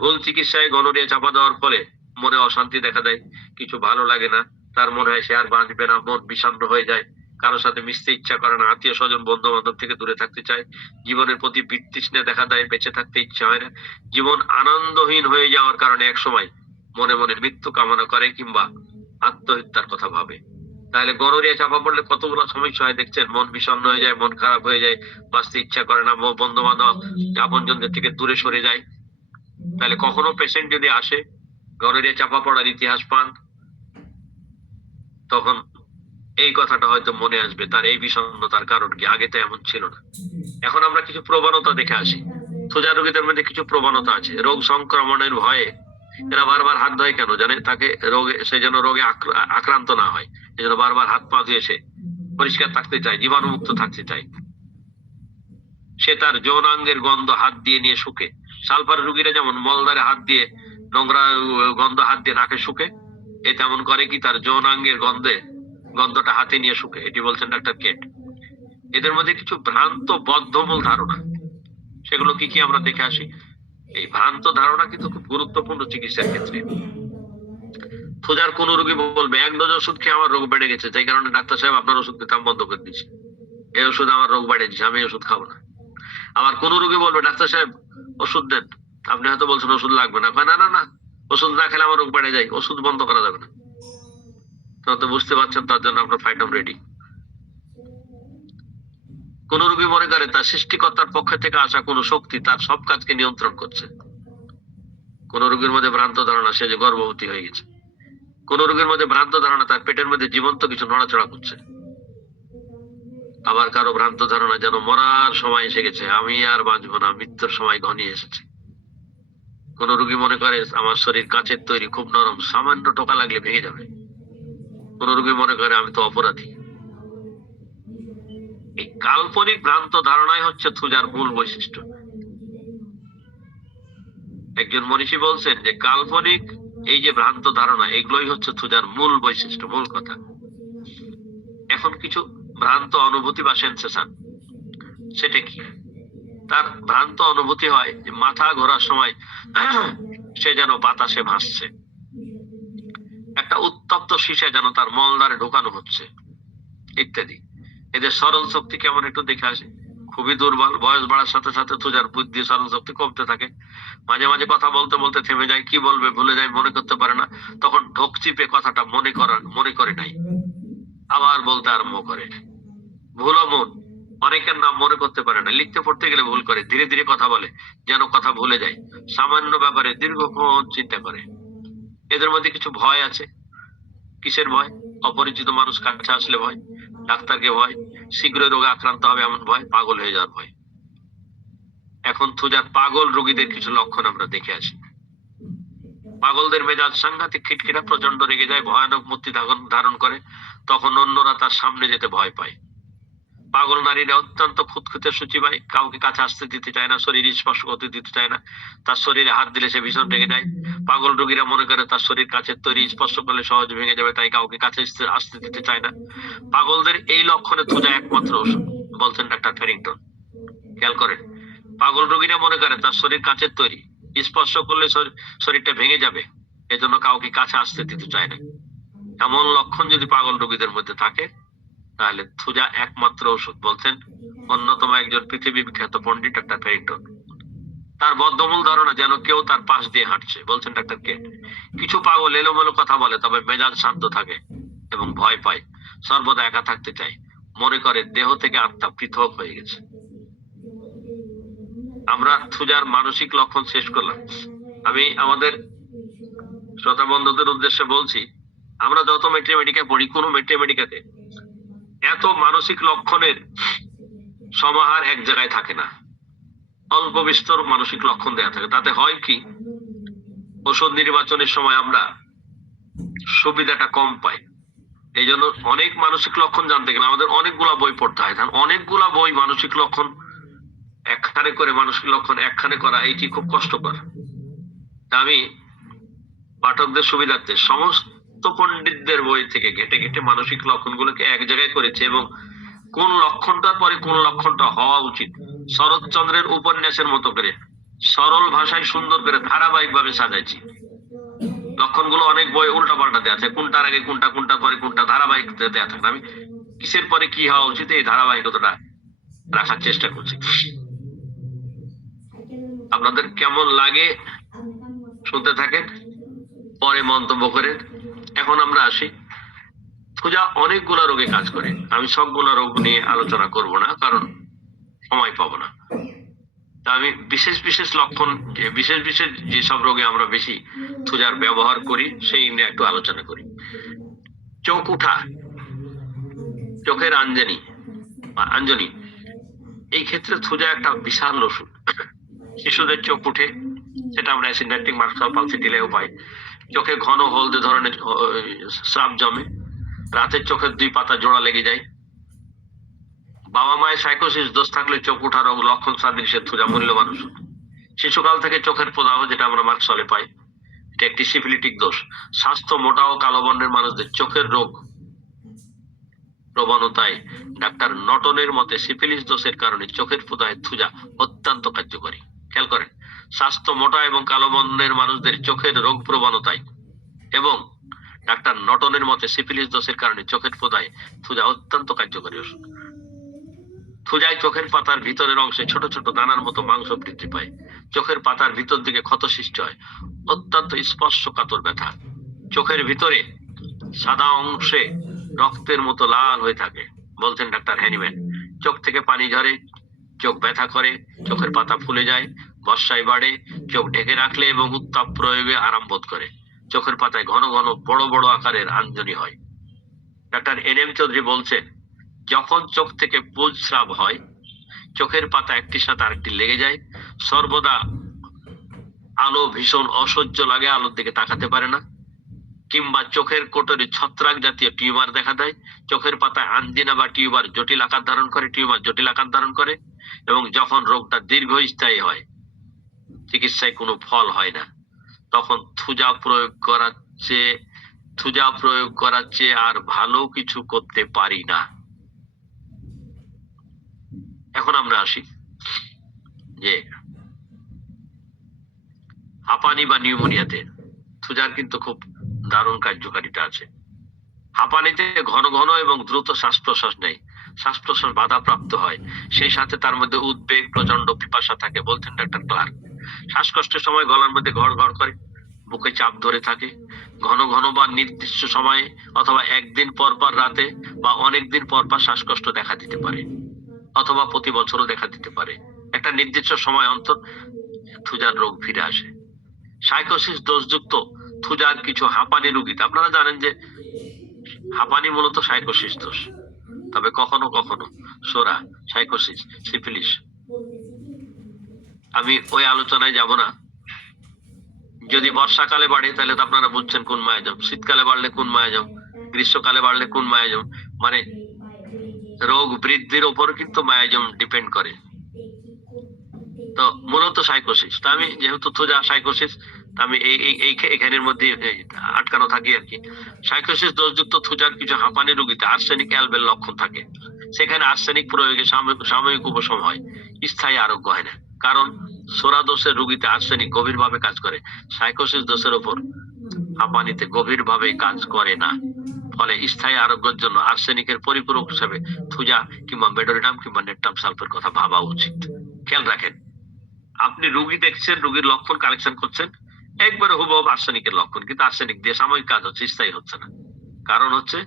ভুল চিকিৎসায় গনোরিয়া চাপা দেওয়ার ফলে মনে অশান্তি দেখা দেয়, কিছু ভালো লাগে না, তার মনে হয় সে আর বাঁচবে না, মন বিষণ্ণ হয়ে যায়, কারোর সাথে মিশতে ইচ্ছা করে না, আত্মীয় স্বজন, বন্ধু বান্ধব থেকে দূরে থাকতে চায়, জীবনের প্রতি বিতৃষ্ণা দেখা দেয়, বেঁচে থাকতে ইচ্ছা হয় না, জীবন আনন্দহীন হয়ে যাওয়ার কারণে একসময় মনে মনে মৃত্যু কামনা করে কিংবা আত্মহত্যার কথা ভাবে। তাহলে গনোরিয়া চাপা পড়লে কতগুলো সমস্যা হয় দেখছেন, মন বিষণ্ণ হয়ে যায়, মন খারাপ হয়ে যায়, বাঁচতে ইচ্ছা করে না, বন্ধু বান্ধব, আপনজনদের থেকে দূরে সরে যায়। তাহলে কখনো পেশেন্ট যদি আসে গনোরিয়া চাপা পড়ার ইতিহাস পান, তখন এই কথাটা হয়তো মনে আসবে, তার এই বিষণ্ণতার কারণ কি, আগে তো এমন ছিল না। এখন আমরা কিছু প্রবণতা দেখে আসি। সোজা রোগীদের মধ্যে কিছু প্রবণতা আছে, রোগ সংক্রমণের ভয়ে এরা বারবার হাত ধোয়, কেন জানে, তাকে রোগে, সে যেন রোগে আক্রান্ত না হয়, এজন্য বারবার হাত পা ধুয়ে সে পরিষ্কার থাকতে চায়, জীবাণুমুক্ত থাকতে চায়। সে তার যৌনাঙ্গের গন্ধ হাত দিয়ে নিয়ে শুকে। সালফার রোগীরা যেমন মলদারে হাত দিয়ে, নোংরা গন্ধ হাত দিয়ে নাকে শুকে, এ তেমন করে কি তার যৌনাঙ্গের গন্ধটা হাতে নিয়ে শুকে, এটি বলছেন ডাক্তার কেট। এদের মধ্যে কিছু ভ্রান্ত বদ্ধমূল ধারণা, সেগুলো কি কি আমরা দেখে আসি। এই ভ্রান্ত ধারণা কিন্তু খুব গুরুত্বপূর্ণ চিকিৎসার ক্ষেত্রে। সোজার কোন রোগী বলবে, 1 ডোজ ওষুধ খেয়ে আমার রোগ বেড়ে গেছে, তাই কারণে ডাক্তার সাহেব আপনার ওষুধ খেতে বন্ধ করে দিয়েছে, এই ওষুধ আমার রোগ বাড়িয়েছে, আমি ওষুধ খাবো না। আবার কোন রোগী বলবে, ডাক্তার সাহেব ওষুধ দেন, আপনি হয়তো বলছেন ওষুধ লাগবে না, না না না, ওষুধ না খেলে আমার রোগ বেড়ে যায়, ওষুধ বন্ধ করা যাবে না। তো বুঝতে পারছেন, তার জন্য আপনার ফাইটাম রেডি। কোন রোগী মনে করে তার সৃষ্টিকর্তার পক্ষ থেকে আসা কোন শক্তি তার সব কাজকে নিয়ন্ত্রণ করছে। কোন রোগীর মধ্যে ভ্রান্ত ধারণা সে যে গর্ভবতী হয়ে গেছে। কোন রোগীর মধ্যে ভ্রান্ত ধারণা তার পেটের মধ্যে জীবন্ত কিছু নড়াচড়া করছে। আবার কারো ভ্রান্ত ধারণা যেন মরার সময় এসে গেছে, আমি আর বাঁচবো না, মৃত্যুর সময় ঘনিয়ে এসেছে। কোন রোগী মনে করে আমার শরীর কাঁচের তৈরি, খুব নরম, সামান্য টোকা লাগলে ভেঙে যাবে। কোন রোগী মনে করে আমি তো অপরাধী। এই কাল্পনিক ভ্রান্ত ধারণাই হচ্ছে থুজার মূল বৈশিষ্ট্য। একজন মনীষী বলছেন যে কাল্পনিক এই যে ভ্রান্ত ধারণা, এগুলোই হচ্ছে থুজার মূল বৈশিষ্ট্য, মূল কথা। এখন কিছু ভ্রান্ত অনুভূতি বা সেন্সেশন, সেটা কি? তার ভ্রান্ত অনুভূতি হয় যে মাথা ঘোরার সময় সে যেন বাতাসে ভাসছে, একটা উত্তপ্ত সীসা যেন তার মলদ্বারে ঢোকানো হচ্ছে, ইত্যাদি। এদের স্মরণ শক্তি কেমন একটু দেখে আসে, খুবই দুর্বল। বয়স বাড়ার সাথে সাথে থুজার বুদ্ধি, স্মরণ শক্তি কমতে থাকে। মাঝে মাঝে কথা বলতে বলতে থেমে যায়, কি বলবে ভুলে যায়, মনে করতে পারে না। তখন ঢোক চিপে কথাটা মনে করে নাই, আবার বলতে আরম্ভ করে। ভুলো মন, অনেকের নাম মনে করতে পারে না, লিখতে পড়তে গেলে ভুল করে, ধীরে ধীরে কথা বলে, যেন কথা ভুলে যায়, সামান্য ব্যাপারে দীর্ঘক্ষণ চিন্তা করে। এদের মধ্যে কিছু ভয় আছে। কিসের ভয়? অপরিচিত মানুষ কাছে আসলে ভয়, ডাক্তারকে ভয়, শীঘ্রই রোগে আক্রান্ত হবে এমন ভয়, পাগল হয়ে যাওয়ার ভয়। এখন থুজার পাগল রোগীদের কিছু লক্ষণ আমরা দেখে আসি। পাগলদের মেজাজ সাংঘাতিক খিটখিটা, প্রচন্ড রেগে যায়, ভয়ানক মূর্তি ধারণ করে, তখন অন্যরা তার সামনে যেতে ভয় পায়। পাগল নারীরা অত্যন্ত খুঁতখুঁতে শুচিবাই, কাউকে কাছে আসতে দিতে চায় না, শরীর স্পর্শ করতে দিতে চায় না, তার শরীরে হাত দিলে সে ভীষণ রেগে যায়। পাগল রোগীরা মনে করে তার শরীর কাছের তৈরি, স্পর্শ করলে সহজ ভেঙে যাবে, তাই কাউকে কাছে আসতে দিতে চায় না। পাগলদের এই লক্ষণে থুজা একমাত্র ওষুধ, বলছেন ডাক্তার ফ্যারিংটন। খেয়াল করেন, পাগল রোগীরা মনে করে তার শরীর কাচের তৈরি, স্পর্শ করলে শরীরটা ভেঙে যাবে, এজন্য কাউকে কাছে আসতে দিতে চায় না। এমন লক্ষণ যদি পাগল রোগীদের মধ্যে থাকে, তাহলে থুজা একমাত্র ওষুধ, বলছেন অন্যতম একজন পৃথিবী বিখ্যাত পণ্ডিত ডাক্তার ফ্যারিংটন। তার বদ্ধমূল ধারণা যেন কেউ তার পাশ দিয়ে হাঁটছে, বলছেন ডাক্তার কে। কিছু পাগল এলোমেলো কথা বলে, তবে মেজাজ শান্ত থাকে এবং ভয় পায়, সর্বদা একা থাকতে চায়, মনে করে দেহ থেকে আত্মা পৃথক হয়ে গেছে। আমরা থুজার মানসিক লক্ষণ শেষ করলাম। আমি আমাদের শ্রোতা বন্ধুদের উদ্দেশ্যে বলছি, আমরা যত ম্যাথমেটিকা পড়ি, কোন ম্যাথমেটিকাতে এত মানসিক লক্ষণের সমাহার এক জায়গায় থাকে না, অল্প বিস্তর মানসিক লক্ষণ দেয়া থাকে। তাতে হয় কি, ওষুধ নির্বাচনের সময় আমরা সুবিধাটা কম পাই। এই জন্য অনেক মানসিক লক্ষণ জানতে গেলে আমাদের অনেকগুলা বই পড়তে হয়। অনেকগুলা বই মানসিক লক্ষণ একখানে করে, মানসিক লক্ষণ একখানে করা, এইটি খুব কষ্টকর। আমি পাঠকদের সুবিধার্থে সমস্ত পণ্ডিতদের বই থেকে ঘেটে ঘেটে মানসিক লক্ষণগুলোকে এক জায়গায় করেছে, এবং কোন লক্ষণটার পরে কোন লক্ষণটা হওয়া উচিত শরৎচন্দ্রের উপন্যাসের মতো করে সরল ভাষায় সুন্দর করে ধারাবাহিক ভাবে সাজাইছি। লক্ষণগুলো অনেক বই উল্টা পাল্টা দেওয়া আছে, কোনটার আগে কোনটা, কোনটার পরে কোনটা, ধারাবাহিক দেওয়া থাকে। আমি কিসের পরে কি হওয়া উচিত এই ধারাবাহিকতাটা রাখার চেষ্টা করছি। আপনাদের কেমন লাগে শুনতে থাকেন, পরে মন্তব্য করেন। এখন আমরা আসি, থুজা অনেকগুলা রোগে কাজ করে। আমি সবগুলা রোগ নিয়ে আলোচনা করব না, কারণ সময় পাবো না। তা আমি বিশেষ বিশেষ লক্ষণ, বিশেষ বিশেষ যেসব রোগে আমরা বেশি থুজার ব্যবহার করি সেই নিয়ে একটু আলোচনা করি। চোখ উঠা, চোখের আঞ্জনি, এই ক্ষেত্রে থুজা একটা বিশাল ওষুধ। শিশুদের চোখ উঠে, সেটা আমরা অ্যাসিডম্যাটিক মার্কসাল পালসি দিলেও পাই। চোখে ঘন হলদে ধরনের স্রাব জমে, রাতের চোখের দুই পাতা জোড়া লেগে যায়। বাবা মায়ের সাইকোসিস দোষ থাকলে চোখ উঠার লক্ষণ সাদৃশ্যের থুজা মূল্যবান ওষুধ। শিশুকাল থেকে চোখের প্রদাহ, যেটা আমরা মার্কসলে পাই, এটা একটি সিফিলিটিক দোষ। স্বাস্থ্য মোটা ও কালো বর্ণের মানুষদের চোখের রোগ প্রবণতায় ডাক্তার নটনের মতে সিফিলিস দোষের কারণে চোখের প্রদাহে থুজা অত্যন্ত কার্যকরী। খেয়াল করেন, স্বাস্থ্য মোটা এবং কালো বর্ণের মানুষদের চোখের রোগ প্রবণতায় এবং ডাক্তার নটনের মতে সিফিলিস দোষের কারণে চোখের প্রদাহে থুজা অত্যন্ত কার্যকরী ওষুধ। থুজায় চোখের পাতার ভিতরের অংশে ছোট ছোট দানার মতো মাংস বৃদ্ধি পায়, চোখের পাতার ভিতর দিকে ক্ষত সৃষ্টি হয়, অত্যন্ত স্পর্শকাতর ব্যথা, চোখের ভিতরে সাদা অংশে রক্তের মতো লাল হয়ে থাকে, বলছেন ডাক্তার হ্যানিম্যান। চোখ থেকে পানি ঝরে, চোখ ব্যথা করে, চোখের পাতা ফুলে যায়, বর্ষায় বাড়ে, চোখ ঢেকে রাখলে এবং উত্তাপ প্রয়োগে আরাম বোধ করে, চোখের পাতায় ঘন ঘন বড় বড় আকারের আঞ্জনি হয়। ডাক্তার NM চৌধুরী বলছেন, যখন চোখ থেকে পুজ স্রাব হয়, চোখের পাতা একটির সাথে আরেকটি লেগে যায়, সর্বদা আলো ভীষণ অসহ্য লাগে, আলোর দিকে তাকাতে পারে না, কিংবা চোখের কোটরে ছত্রাক জাতীয় টিউমার দেখা দেয়, চোখের পাতায় আঞ্জিনা বা টিউমার জটিল আকার ধারণ করে, এবং যখন রোগটা দীর্ঘস্থায়ী হয়, চিকিৎসায় কোনো ফল হয় না, তখন থুজা প্রয়োগ করার চেয়ে আর ভালো কিছু করতে পারি না। এখন আমরা আসি যে হাঁপানি বা নিউমোনিয়াতে থুজার কিন্তু খুব দারুণ কার্যকারিতা আছে। হাঁপানিতে ঘন ঘন এবং দ্রুত শ্বাস প্রশ্বাস নেয়, শ্বাস প্রশ্বাস বাধাপ্রাপ্ত হয়, সেই সাথে তার মধ্যে উদ্বেগ, প্রচন্ড পিপাসা থাকে, বলছেন ডাক্তার ক্লার্ক। শ্বাসকষ্টের সময় গলার মধ্যে ঘড় ঘড় করে, বুকে চাপ ধরে থাকে, ঘন ঘন বা নির্দিষ্ট সময়ে অথবা একদিন পর পর রাতে বা অনেকদিন পর পর শ্বাসকষ্ট দেখা দিতে পারে, অথবা প্রতি বছরও দেখা দিতে পারে। একটা নির্দিষ্ট সময় অন্তর থুজার রোগ ফিরে আসে। সাইকোসিস দোষযুক্ত থুজার কিছু হাঁপানি রোগীতে, আপনারা জানেন যে হাঁপানি মূলত সাইকোসিস দোষ, তবে কখনো কখনো সোরা, সাইকোসিস, সিফিলিস, আমি ওই আলোচনায় যাব না। যদি বর্ষাকালে বাড়ে তাহলে তো আপনারা বুঝছেন কোন মায়াজম, শীতকালে বাড়লে কোন মায়াজম, গ্রীষ্মকালে বাড়লে কোন মায়াজম, মানে রোগ বৃদ্ধির উপর কিন্তু মায়াজম ডিপেন্ড করে। তো মূলত সাইকোসিস, তা আমি যেহেতু থুজা সাইকোসিস, আমি এখানের মধ্যে আটকানো থাকি আর কি। সাইকোসিস দোষযুক্ত থুজার কিছু হাঁপানি রোগীতে আর্সেনিক অ্যালবের লক্ষণ থাকে, সেখানে আর্সেনিক প্রয়োগে সাময়িক উপশম হয়, স্থায়ী আরোগ্য হয় না। কারণ সোরা দোষের রোগীতে আর্সেনিক গভীরভাবে কাজ করে, সাইকোসিস দোষের উপর হাঁপানিতে গভীরভাবে কাজ করে না। ফলে স্থায়ী আরোগ্যের জন্য আর্সেনিকের পরিপূরক হিসেবে থুজা কিংবা মেডোরিনাম কিংবা নেট্টাম সালফের কথা ভাবা উচিত। খেয়াল রাখেন, আপনি রোগী দেখছেন, রোগীর লক্ষণ কালেকশন করছেন, একবারে হুবহু আর্সেনিকের লক্ষণ, কিন্তু আর্সেনিক দিয়ে সাময়িক কাজ হচ্ছে, স্থায়ী হচ্ছে না। কারণ হচ্ছে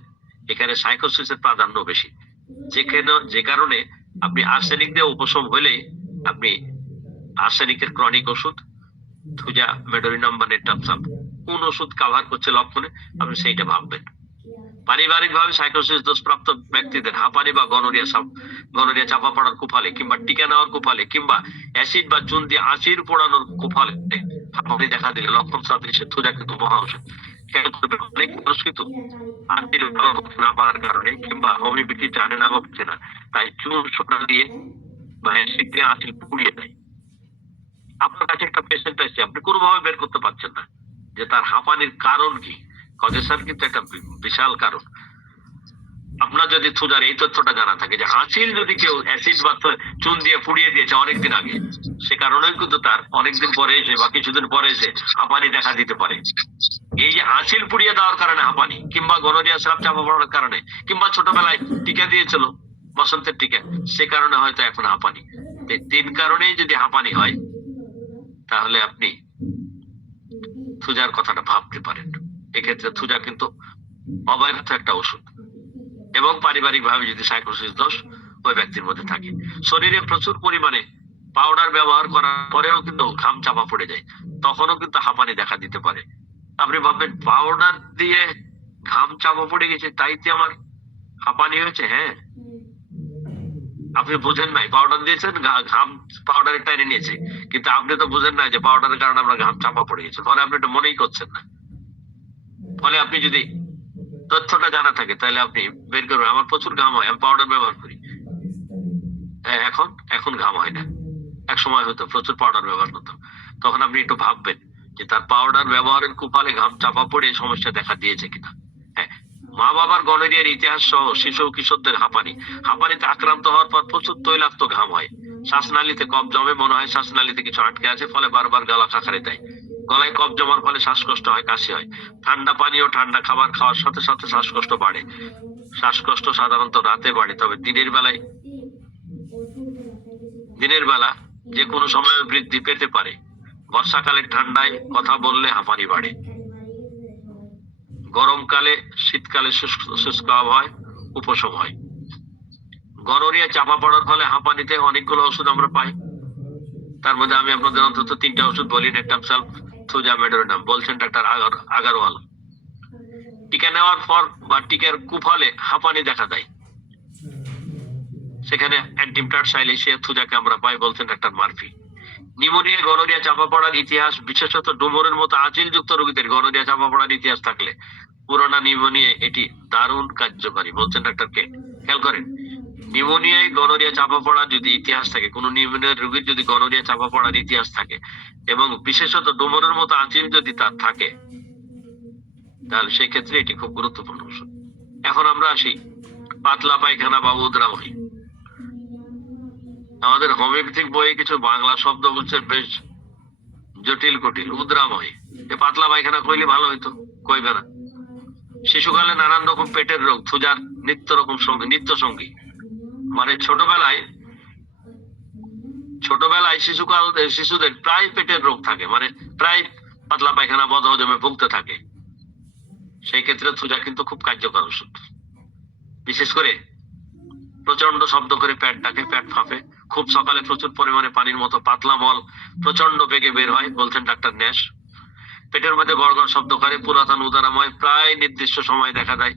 এখানে সাইকোসিসের প্রাধান্য বেশি, যে কারণে আপনি আর্সেনিক দিয়ে উপশম হলেই আপনি আর্সেনিকের ক্রনিক ওষুধ থুজা, মেডোরিনাম বা নেট্টামসাম কোন ওষুধ কাভার করছে লক্ষণে, আপনি সেইটা ভাববেন। পারিবারিক ভাবে সাইকোসিস দোষপ্রাপ্ত ব্যক্তিদের হাঁপানি বা গনোরিয়া চাপা পড়ার কুফলে কিংবা টিকা নেওয়ার কুফলে কিংবা অ্যাসিড বা চুন দিয়ে আঁচির পোড়ানোর কুফলে হাঁপানি দেখা দিলে লক্ষণ সদৃশ্যে থুজা কিন্তু মহা ওষুধ। অনেক মানুষ কিন্তু আঁচির না পাওয়ার কারণে কিংবা হোমিওপ্যাথি জানে না, ভাবছে না, তাই চুন সোনা দিয়ে বা অ্যাসিড দিয়ে আঁচিল পুড়িয়ে দেয়। আপনার কাছে একটা পেশেন্ট আসছে, আপনি কোনোভাবে বের করতে পারছেন না যে তার হাঁপানির কারণ কি। কজেশন কিন্তু একটা বিশাল কারণ। আপনার যদি থুজার এই তথ্যটা জানা থাকে যে আঁচিল যদি কেউ অ্যাসিড বা চুন দিয়ে পুড়িয়ে দিয়েছে অনেকদিন আগে, সে কারণেই কিন্তু তার অনেকদিন পরে এসে বা কিছুদিন পরে এসে হাঁপানি দেখা দিতে পারে। এই যে আঁচিল পুড়িয়ে দেওয়ার কারণে হাঁপানি, কিংবা গনোরিয়া স্রাব চাপা পড়ার কারণে, কিংবা ছোটবেলায় টিকা দিয়েছিল বসন্তের টিকা, সে কারণে হয়তো এখন হাঁপানি। এই তিন কারণেই যদি হাঁপানি হয় তাহলে আপনি থুজার কথাটা ভাবতে পারেন। এক্ষেত্রে থুজা কিন্তু অব্যর্থ একটা ওষুধ। এবং পারিবারিক ভাবে যদি সাইকোসিস দোষ ওই ব্যক্তির মধ্যে থাকে, শরীরে প্রচুর পরিমাণে পাউডার ব্যবহার করার পরেও কিন্তু ঘাম চাপা পড়ে যায়, তখনও কিন্তু হাঁপানি দেখা দিতে পারে। আপনি ভাববেন পাউডার দিয়ে ঘাম চাপা পড়ে গেছে তাইতে আমার হাঁপানি হয়েছে। হ্যাঁ, আপনি বুঝেন নাই, পাউডার দিয়েছেন, ঘাম পাউডারে টেনে নিয়েছে, কিন্তু আপনি তো বুঝেন না যে পাউডারের কারণে আমরা ঘাম চাপা পড়ে গেছে, ফলে আপনি এটা মনেই করছেন না। ফলে আপনি যদি তথ্যটা জানা থাকে তাহলে আপনি বের করবেন, আমার প্রচুর ঘাম হয়, আমি পাউডার ব্যবহার করি। এখন ঘাম হয় না, এক সময় হতো প্রচুর পাউডার ব্যবহার করতাম। তখন আপনি একটু ভাববেন যে তার পাউডার ব্যবহারের কুফলে ঘাম চাপা পড়ে এই সমস্যা দেখা দিয়েছে কিনা। হ্যাঁ, মা বাবার গনোরিয়ার ইতিহাস সহ শিশু কিশোরদের হাঁপানিতে আক্রান্ত হওয়ার পর প্রচুর তৈলাক্ত ঘাম হয়, শ্বাসনালীতে কফ জমে, মনে হয় শ্বাসনালীতে কিছু আটকে আছে, ফলে বারবার গলা খাকারে দেয়, গলায় কফ জমার ফলে শ্বাসকষ্ট হয়, কাশি হয়। ঠান্ডা পানি ও ঠান্ডা খাবার খাওয়ার সাথে সাথে শ্বাসকষ্ট বাড়ে। শ্বাসকষ্ট সাধারণত রাতে বাড়ে, তবে দিনের বেলা যে কোনো সময় বৃদ্ধি পেতে পারে। বর্ষাকালে ঠান্ডায় কথা বললে হাঁপানি বাড়ে, গরমকালে শীতকালে শুষ্ক আবহাওয়ায় উপশম হয়। গনোরিয়া চাপা পড়ার ফলে হাঁপানিতে অনেকগুলো ওষুধ আমরা পাই। তার মধ্যে আমি আপনাদের অন্তত 3টা ওষুধ বলি, নেকটামসাল, থুজা, মেডোরিনাম, বলছেন ডাক্তার আগারওয়াল। টিকা নেওয়ার পর বা টিকার কুফলে হাঁপানি দেখা দেয়, সেখানে অ্যান্টিপ্লাট, সাইলেশিয়া, থুজাকে আমরা পাই, বলছেন ডাক্তার মার্ফি। নিউমোনিয়া, গনোরিয়া চাপা পড়ার ইতিহাস, বিশেষত ডুমোরের মতো আঁচিলযুক্ত রোগীদের গনোরিয়া চাপা পড়ার ইতিহাস থাকলে পুরোনা নিউমোনিয়া এটি দারুণ কার্যকারী, বলছেন ডাক্তার কে। খেয়াল করেন, নিউমোনিয়ায় গনোরিয়া চাপা পড়ার যদি ইতিহাস থাকে, কোন নিউমোনিয়ার রোগীর যদি গনোরিয়া চাপা পড়ার ইতিহাস থাকে এবং বিশেষত ডুমোরের মতো আঁচিল যদি তার থাকে, তাহলে সেই ক্ষেত্রে এটি খুব গুরুত্বপূর্ণ ওষুধ। এখন আমরা আসি পাতলা পায়খানা বা উদ্রাময়। আমাদের হোমিওপ্যাথিক বইয়ে কিছু বাংলা শব্দ বলছে বেশ জটিল কটিল। উদ্রাময়, পাতলা পায়খানা কইলে ভালো হইতো, কইবে না। শিশুকালে নানান রকম পেটের রোগ থুজার নিত্য সঙ্গী। মানে ছোটবেলায় শিশুদের প্রায় পেটের রোগ থাকে, মানে প্রায় পাতলা পায়খানা, বদহজমে ভুগতে থাকে। সেই ক্ষেত্রে থুজা কিন্তু খুব কার্যকর ওষুধ। বিশেষ করে প্রচন্ড শব্দ করে পেট ডাকে, পেট ফাঁপে, খুব সকালে প্রচুর পরিমাণে পানির মতো পাতলা মল প্রচন্ড বেগে বের হয়, বলছেন ডাক্তার ন্যাশ। পেটের মধ্যে গড়গড় শব্দ করে, পুরাতন উদারাময়, প্রায় নির্দিষ্ট সময় দেখা যায়।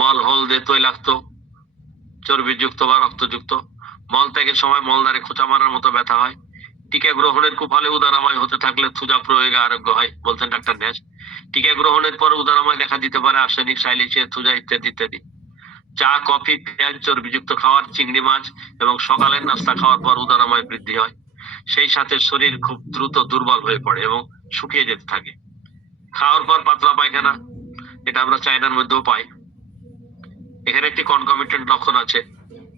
মল হলদে, তৈলাক্ত, চর্বিযুক্ত বা রক্তযুক্ত। মল ত্যাগের সময় মলদ্বারে খোঁচা মারার মতো ব্যথা হয়। টিকা গ্রহণের কুফলে উদারাময় হতে থাকলে থুজা প্রয়োগে আরোগ্য হয়, বলছেন ডাক্তার ন্যাশ। টিকা গ্রহণের পর উদারাময় দেখা দিতে পারে আর্সেনিক, সাইলিশিয়া, থুজা ইত্যাদি ইত্যাদি। চা, কফি, পেঁয়াজ, চর্বিযুক্ত খাবার, চিংড়ি মাছ এবং সকালের নাস্তা খাওয়ার পর উদারাময় বৃদ্ধি হয়। সেই সাথে শরীর খুব দ্রুত দুর্বল হয়ে পড়ে এবং শুকিয়ে যেতে থাকে। খাওয়ার পর পাতলা পায়খানা, এটা আমরা চায়নার মধ্যেও পাই। এখানে একটি কনকমিটেন্ট লক্ষণ আছে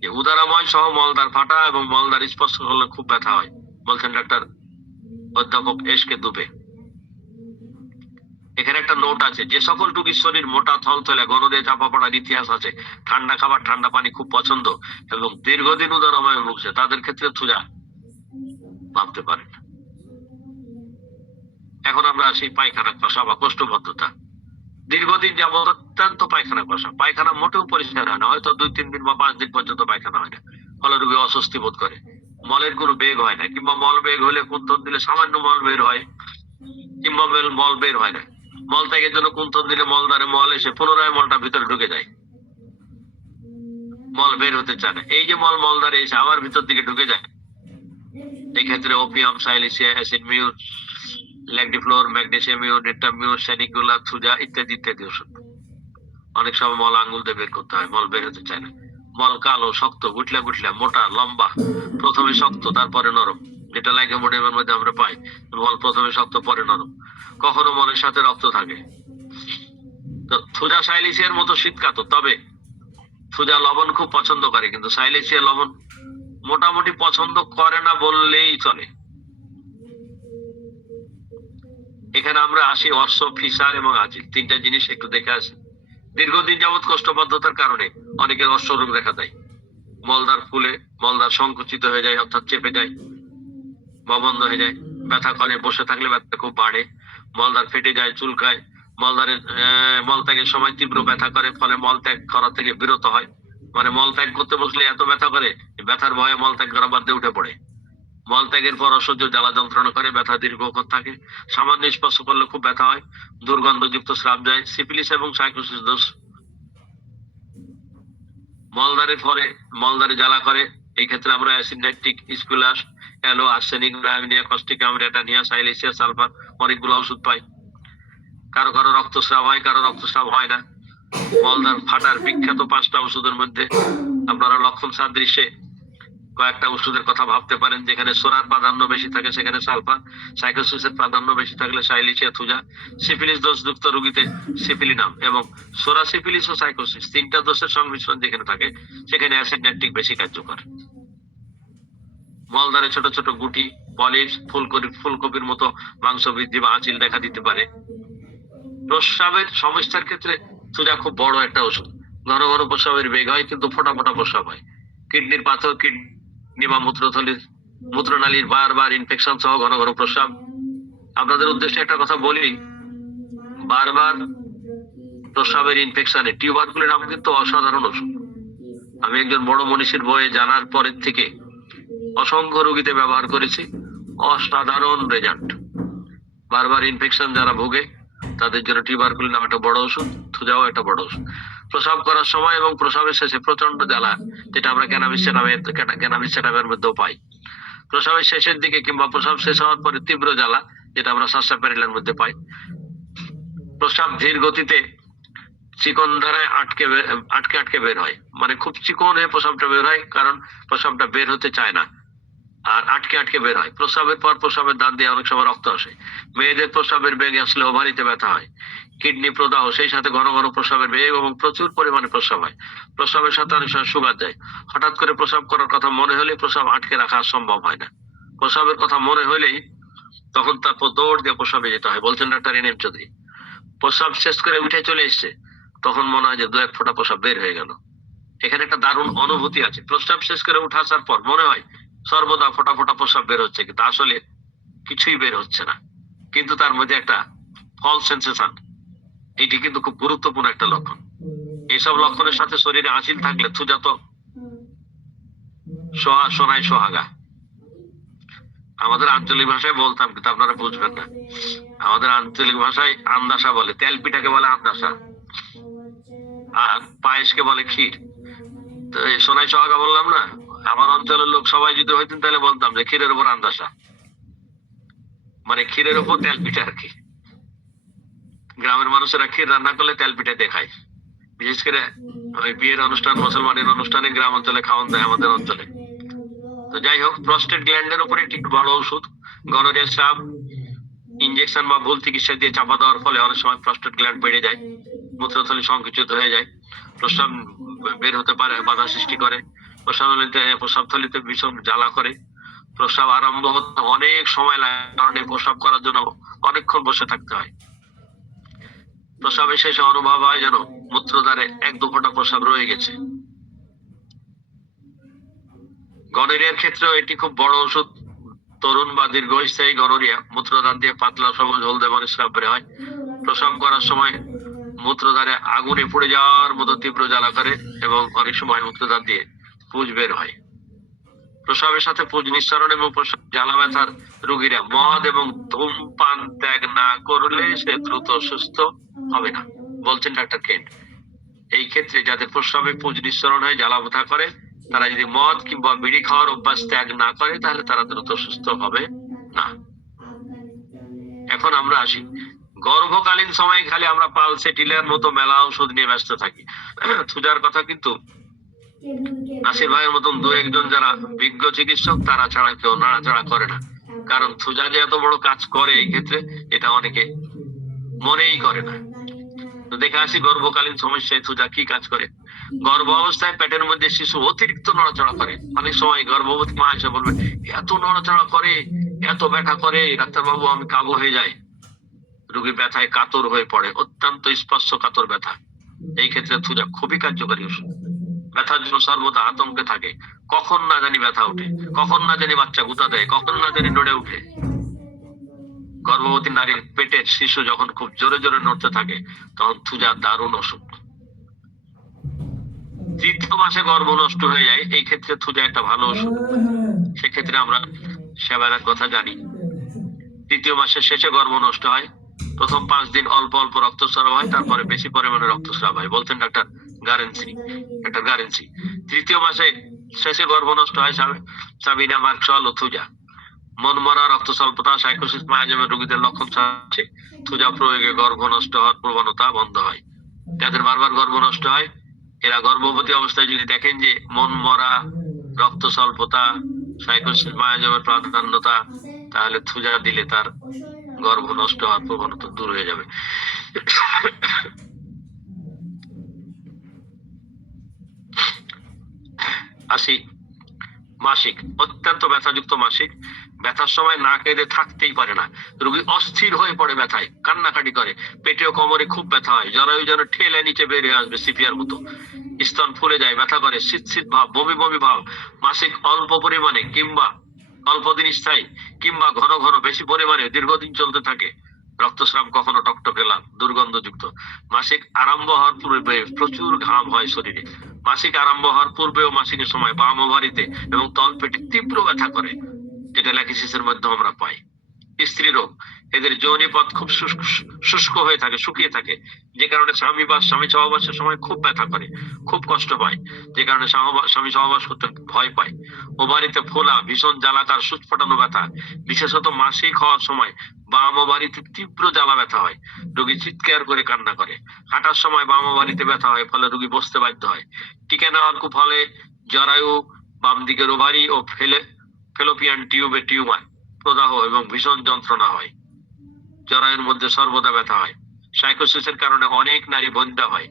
যে উদারাময় সহ মলদার ফাটা এবং মলদার স্পর্শ করলে খুব ব্যথা হয়, বলছেন ডাক্তার অধ্যাপক এসকে দুবে। এখানে একটা নোট আছে, যে সকল রোগীর শরীর মোটা থলথলে গনোরিয়া চাপা পড়ার ইতিহাস আছে, ঠান্ডা খাবার, ঠান্ডা পানি খুব পছন্দ এবং দীর্ঘদিন উদারাময় ভুগছে, তাদের ক্ষেত্রে থুজা ভাবতে পারেন। এখন আমরা আসি পায়খানা কষা বা কোষ্ঠবদ্ধতা। দীর্ঘদিন যাবত অত্যন্ত পায়খানা কষা, পায়খানা মোটেও পরিষ্কার হয় না, হয়তো 2-3 দিন বা 5 দিন পর্যন্ত পায়খানা হয় না, ফলে রোগী অস্বস্তি বোধ করে। মলের কোনো বেগ হয় না, কিংবা মল বেগ হলে কুন্থন দিলে সামান্য মল বের হয়, কিংবা মল বের হয় না। মল ত্যাগের জন্য কুন্থন দিলে মলদ্বারে মল এসে পুনরায় মলটা ভিতরে ঢুকে যায়, মল বের হতে চায় না। এই যে মলদ্বারে এসে আবার ভিতর দিকে ঢুকে যায়, এই ক্ষেত্রে ওপিয়াম, সাইলিশিয়া, অ্যাসিড মিউর, ল্যাকডিফ্লোর, magnesium mur, natrum mur, sanicula, thuja ইত্যাদি ইত্যাদি ওষুধ। অনেক সময় মল আঙ্গুল দিয়ে বের করতে হয়, মল বের হতে চায় না। মল কালো, শক্ত, গুটলা গুটলা, মোটা, লম্বা, প্রথমে শক্ত তারপরে নরম, যেটা লাইকোমোডিয়ামের মধ্যে আমরা পাই। মল প্রথমে শক্ত পরে নরম, কখনো মলের সাথে রক্ত থাকে। তো থুজা সাইলিসিয়ার মতো শীতকাতর, তবে থুজা লবণ খুব পছন্দ করে, কিন্তু সাইলিসিয়া লবণ মোটামুটি পছন্দ করে না বললেই চলে। এখানে আমরা আসি অশ্ব, ফিসার এবং আঁচিল, 3টা জিনিস একটু দেখে আসি। দীর্ঘদিন যাবৎ কোষ্ঠবদ্ধতার কারণে অনেকের অশ্ব রোগ দেখা দেয়। মলদার ফুলে মলদার সংকুচিত হয়ে যায়, অর্থাৎ চেপে যায় বা বন্ধ হয়ে যায়, ব্যথা করে, বসে থাকলে ব্যথা খুব বাড়ে, মলদার ফেটে যায়, চুলকায়, মল ত্যাগের সময় তীব্র ব্যথা করে, ফলে মল ত্যাগ করা থেকে বিরত হয়। মানে মল ত্যাগ করতে বসলে এত ব্যথা করে, ব্যথার ভয়ে মল ত্যাগ করা বাদ দিয়ে উঠে পড়ে। মল ত্যাগের পর অসহ্য জ্বালা যন্ত্রণা করে, ব্যথা দীর্ঘক্ষণ থাকে, সামান্য স্পর্শ করলে খুব ব্যথা হয়, দুর্গন্ধযুক্ত স্রাব যায়। সিফিলিস এবং সাইকোসিস দোষ। মলদারের পরে মলদারে জ্বালা করে, এই ক্ষেত্রে আমরা অ্যাসিড নাইট্রিক, স্কুলাস, অ্যালো, আর্সেনিক, ব্রায়োনিয়া, কস্টিক অ্যামরেটানিয়া, সাইলিসিয়া, সালফার, অনেকগুলো ওষুধ পাই। কারো কারো রক্তস্রাব হয়, কারো রক্তস্রাব হয় না। মলদার ফাটার বিখ্যাত 5টা ওষুধের মধ্যে আপনারা লক্ষণ সাদৃশ্যে কয়েকটা ওষুধের কথা ভাবতে পারেন। যেখানে সোরার প্রাধান্য বেশি থাকে সেখানে সালফার, সাইকোসিসের প্রাধান্য বেশি থাকলে সাইলিসিয়া, থুজা, সিফিলিস দোষযুক্ত রোগীতে সিফিলিনাম, এবং সোরা, সিফিলিস ও সাইকোসিস 3টা দোষের সংমিশ্রণ যেখানে থাকে সেখানে অ্যাসিড নাইট্রিক বেশি কার্যকর। মলদ্বারে ছোট ছোট গুটি, পলিপস, ফুলকপির মতো মাংস বৃদ্ধি বা আঁচিল দেখা দিতে পারে। প্রস্রাবের সমস্যার ক্ষেত্রে থুজা খুব বড় একটা ওষুধ। ঘন ঘন প্রস্রাবের বেগ হয়, কিন্তু ফোটা ফোটা প্রস্রাব হয়। কিডনির পাথর, কিডনি বা মূত্রনালীর বারবার ইনফেকশন সহ ঘন ঘন প্রস্রাব। আপনাদের উদ্দেশ্যে একটা কথা বলি, বারবার প্রস্রাবের ইনফেকশনে টিউবারকুলিন নাম কিন্তু অসাধারণ ওষুধ। আমি একজন বড় মনীষীর বইয়ে জানার পরের থেকে অসংখ্য রোগীতে ব্যবহার করেছি, অসাধারণ রেজাল্ট। বারবার ইনফেকশন যারা ভোগে তাদের জন্য টিউবারকুলিন নাম একটা বড় ওষুধ, থুজাও একটা বড় ওষুধ। প্রসব করার সময় এবং প্রসবের শেষে প্রচন্ড জ্বালা, যেটা আমরা ক্যানাবিস সেটামের মধ্যেও পাই। প্রসবের শেষের দিকে কিংবা প্রসব শেষ হওয়ার পরে তীব্র জ্বালা, যেটা আমরা সাসাপেরিলের মধ্যে পাই। প্রসব ধীর গতিতে চিকন ধারায় আটকে বের হয়, মানে খুব চিকন হয়ে প্রসবটা বের হয়, কারণ প্রসবটা বের হতে চায় না আর আটকে বের হয়। প্রসবের পর প্রসবের দাঁত দিয়ে অনেক সময় রক্ত আসে। মেয়েদের প্রসবের বেগ আসলে ওভারিতে ব্যথা হয়, কিডনি প্রদাহ, সেই সাথে ঘন ঘন প্রসবের বেগ এবং প্রচুর পরিমাণে প্রসব হয়। প্রসবের সাথে অনেক সময় সুগার যায়। হঠাৎ করে প্রসব করার কথা মনে হলে প্রসব আটকে রাখা সম্ভব হয় না। প্রসবের কথা মনে হলেই তখন তারপর দৌড় দিয়ে প্রসবে যেতে হয়। বলছেন ডাক্তার এনএম চৌধুরী। প্রসব শেষ করে উঠে চলে এসছে, তখন মনে হয় যে দু এক ফোঁটা প্রসব বের হয়ে গেল। এখানে একটা দারুণ অনুভূতি আছে। প্রস্রাব শেষ করে উঠে আসার পর মনে হয় সর্বদা ফোঁটা ফোঁটা প্রস্রাব বের হচ্ছে, কিন্তু আসলে কিছুই বের হচ্ছে না, কিন্তু তার মধ্যে একটা ফল সেন্সেশন। এটি কিন্তু খুব গুরুত্বপূর্ণ একটা লক্ষণ। এইসব লক্ষণের সাথে শরীরে আঁচিল থাকলে থুজা তো সোনায় সোহাগা। আমাদের আঞ্চলিক ভাষায় বলতাম, কিন্তু আপনারা বুঝবেন না। আমাদের আঞ্চলিক ভাষায় আন্দাসা বলে, তেল পিঠাকে বলে আন্দাসা, আর পায়েসকে বলে ক্ষীর। তো এই সোনাই সোহাগা বললাম না, আমার অঞ্চলের লোক সবাই যদি হইতেন তাহলে বলতাম যে ক্ষীরের উপর আন্দাসা, মানে ক্ষীরের উপর তেল পিঠা আর কি। গ্রামের মানুষেরা ক্ষীর রান্না করলে তেল পিঠা দেখায়, বিশেষ করে ওই বিয়ের অনুষ্ঠান, মুসলমানের অনুষ্ঠানে গ্রাম অঞ্চলে খাওয়ান দেয় আমাদের অঞ্চলে। তো যাই হোক, প্রস্টেট গ্ল্যান্ডের উপরে একটি বড় ওষুধ। গনোরিয়া স্রাব ইনজেকশন বা ভুল চিকিৎসা দিয়ে চাপা দেওয়ার ফলে অনেক সময় প্রস্টেট গ্ল্যান্ড বেড়ে যায়, মূত্রথলি সংকুচিত হয়ে যায়, প্রস্রাব বের হতে পারে, বাধা সৃষ্টি করে, প্রস্রাবথলিতে ভীষণ জ্বালা করে, প্রস্রাব আরম্ভ হতে অনেক সময় লাগে, কারণে প্রস্রাব করার জন্য অনেকক্ষণ বসে থাকতে হয়। প্রস্রাবের শেষে অনুভব হয় যেন মূত্রদ্বারে এক দু ফোঁটা প্রস্রাব রয়ে গেছে। গনোরিয়ার ক্ষেত্রেও এটি খুব বড় ওষুধ। তরুণ বা দীর্ঘস্থায়ী গনোরিয়া মূত্রদান দিয়ে পাতলা সবুজ হলদে বর্ণের স্রাব বের হয়। প্রসব করার সময় মূত্রদ্বারে আগুনে পুড়ে যাওয়ার মতো তীব্র জ্বালা করে এবং অনেক সময় মূত্রদান দিয়ে পুঁজ বের হয়। প্রসবের সাথে পুঁজ নিঃসরণ এবং প্রসব জ্বালা ব্যথার রোগীরা মদ এবং ধূমপান ত্যাগ না করলে সে দ্রুত সুস্থ হবে না, বলছেন ডাক্তার কেন্ট। এই ক্ষেত্রে যাদের প্রস্রাবে পুঁজ নিঃসরণ হয়ে জ্বালা ব্যথা করে, তারা যদি মদ কিংবা বিড়ি খাওয়ার অভ্যাস ত্যাগ না করে, তাহলে তারা দ্রুত সুস্থ হবে না। এখন আমরা আসি, গর্ভকালীন সময় খালি আমরা পালসেটিলের মতো মেলা ওষুধ নিয়ে ব্যস্ত থাকি। থুজার কথা কিন্তু নাসির ভাইয়ের মতন দু একজন যারা বিজ্ঞ চিকিৎসক, তারা ছাড়া কেউ নাড়াচাড়া করে না। কারণ থুজা যে এত বড় কাজ করে এই ক্ষেত্রে, এটা অনেকে মনেই করে না। তো দেখে আসি গর্ভকালীন সমস্যায় থুজা কি কাজ করে। গর্ভ অবস্থায় পেটের মধ্যে শিশু অতিরিক্ত নড়াচড়া করে। অনেক সময় গর্ভবতী মা এসে বলবে, এত নড়াচড়া করে, এত ব্যথা করে, ডাক্তারবাবু আমি কাবু হয়ে যাই। রোগী ব্যথায় কাতর হয়ে পড়ে, অত্যন্ত স্পর্শকাতর ব্যথা। এই ক্ষেত্রে থুজা খুবই কার্যকারী ওষুধ। ব্যথার জন্য সর্বদা আতঙ্কে থাকে, কখন না জানি ব্যথা উঠে, কখন না জানি বাচ্চা গুঁতা দেয়, কখন না জানি নড়ে উঠে। গর্ভবতী নারীর পেটের শিশু যখন খুব জোরে জোরে নড়তে থাকে, তখন থুজা দারুণ ওষুধ। তৃতীয় মাসে গর্ভ নষ্ট হয়ে যায়, এই ক্ষেত্রে থুজা একটা ভালো ওষুধ। সেক্ষেত্রে আমরা সেবারের কথা জানি। তৃতীয় মাসের শেষে গর্ভ নষ্ট হয়, প্রথম 5 দিন অল্প অল্প রক্তস্রাব হয়, তারপরে বেশি পরিমাণে রক্তস্রাব হয়, বলছেন ডাক্তার গারেন্সি। তৃতীয় মাসে শেষে গর্ভ নষ্ট হয় সাবিনা মার্কশল ও থুজা। মন মরা, রক্ত স্বল্পতা, সাইকোসিস মায়াজমের রোগীদের লক্ষণ আছে থুজা প্রয়োগে গর্ভ নষ্ট হওয়ার প্রবণতা বন্ধ হয়। যাদের বারবার গর্ভ নষ্ট হয়, এরা গর্ভবতী অবস্থায় যদি দেখেন যে মন মরা, রক্ত স্বল্পতা, সাইকোসিস মায়াজমের প্রাধান্যতা, তাহলে থুজা দিলে তার গর্ভ নষ্ট হওয়ার প্রবণতা দূর হয়ে যাবে। আসি মাসিক, অত্যন্ত ব্যথাযুক্ত মাসিক। ব্যথার সময় না কেঁদে থাকতেই পারে না, রোগী অস্থির হয়ে পড়ে ব্যথায়, কান্নাকাটি করে, পেটে ও কোমরে খুব ব্যথা হয়, জরায়ু যেন ঠেলে নিচে বেরিয়ে আসবে সিপিআর মতো, স্তন ফুলে যায়, ব্যথা করে, শীত ভাব, বমি বমি ভাব। মাসিক অল্প পরিমাণে কিংবা অল্প দিন স্থায়ী কিংবা ঘন ঘন বেশি পরিমাণে দীর্ঘদিন চলতে থাকে। রক্তস্রাব কখনো টকটকে লাল, দুর্গন্ধযুক্ত। মাসিক আরম্ভ হওয়ার পূর্বে প্রচুর ঘাম হয় শরীরে, মাসিক আরম্ভ হওয়ার পূর্বে ও মাসিকের সময় বাম ওভারিতে এবং তলপেটে তীব্র ব্যথা করে, যেটা ল্যাকিসিসের মধ্যে আমরা পাই। স্ত্রী রোগ, এদের যৌনি পথ খুব শুষ্ক হয়ে থাকে, শুকিয়ে থাকে, যে কারণে স্বামী সহবাসের সময় খুব ব্যথা করে, খুব কষ্ট পায়, যে কারণে স্বামী সহবাস করতে ভয় পায়। ওভারিতে ফোলা, ভীষণ জ্বালাকার সুচফটানো ব্যথা, বিশেষত মাসিক হওয়ার সময় বাম ওভারিতে তীব্র জ্বালা ব্যথা হয়, রোগী চিৎকার করে কান্না করে। হাঁটার সময় বাম ওভারিতে ব্যথা হয়, ফলে রোগী বসতে বাধ্য হয়। টিকে নেওয়ার ফলে জরায়ু, বাম দিকের ওভারি ও ফেলোপিয়ান টিউবে টিউমার, প্রদাহ এবং ভীষণ যন্ত্রণা হয়। জরায়ুর মধ্যে সর্বদা ব্যথা হয়। সাইকোসিসের কারণে অনেক নারী বন্ধ্যা হয়।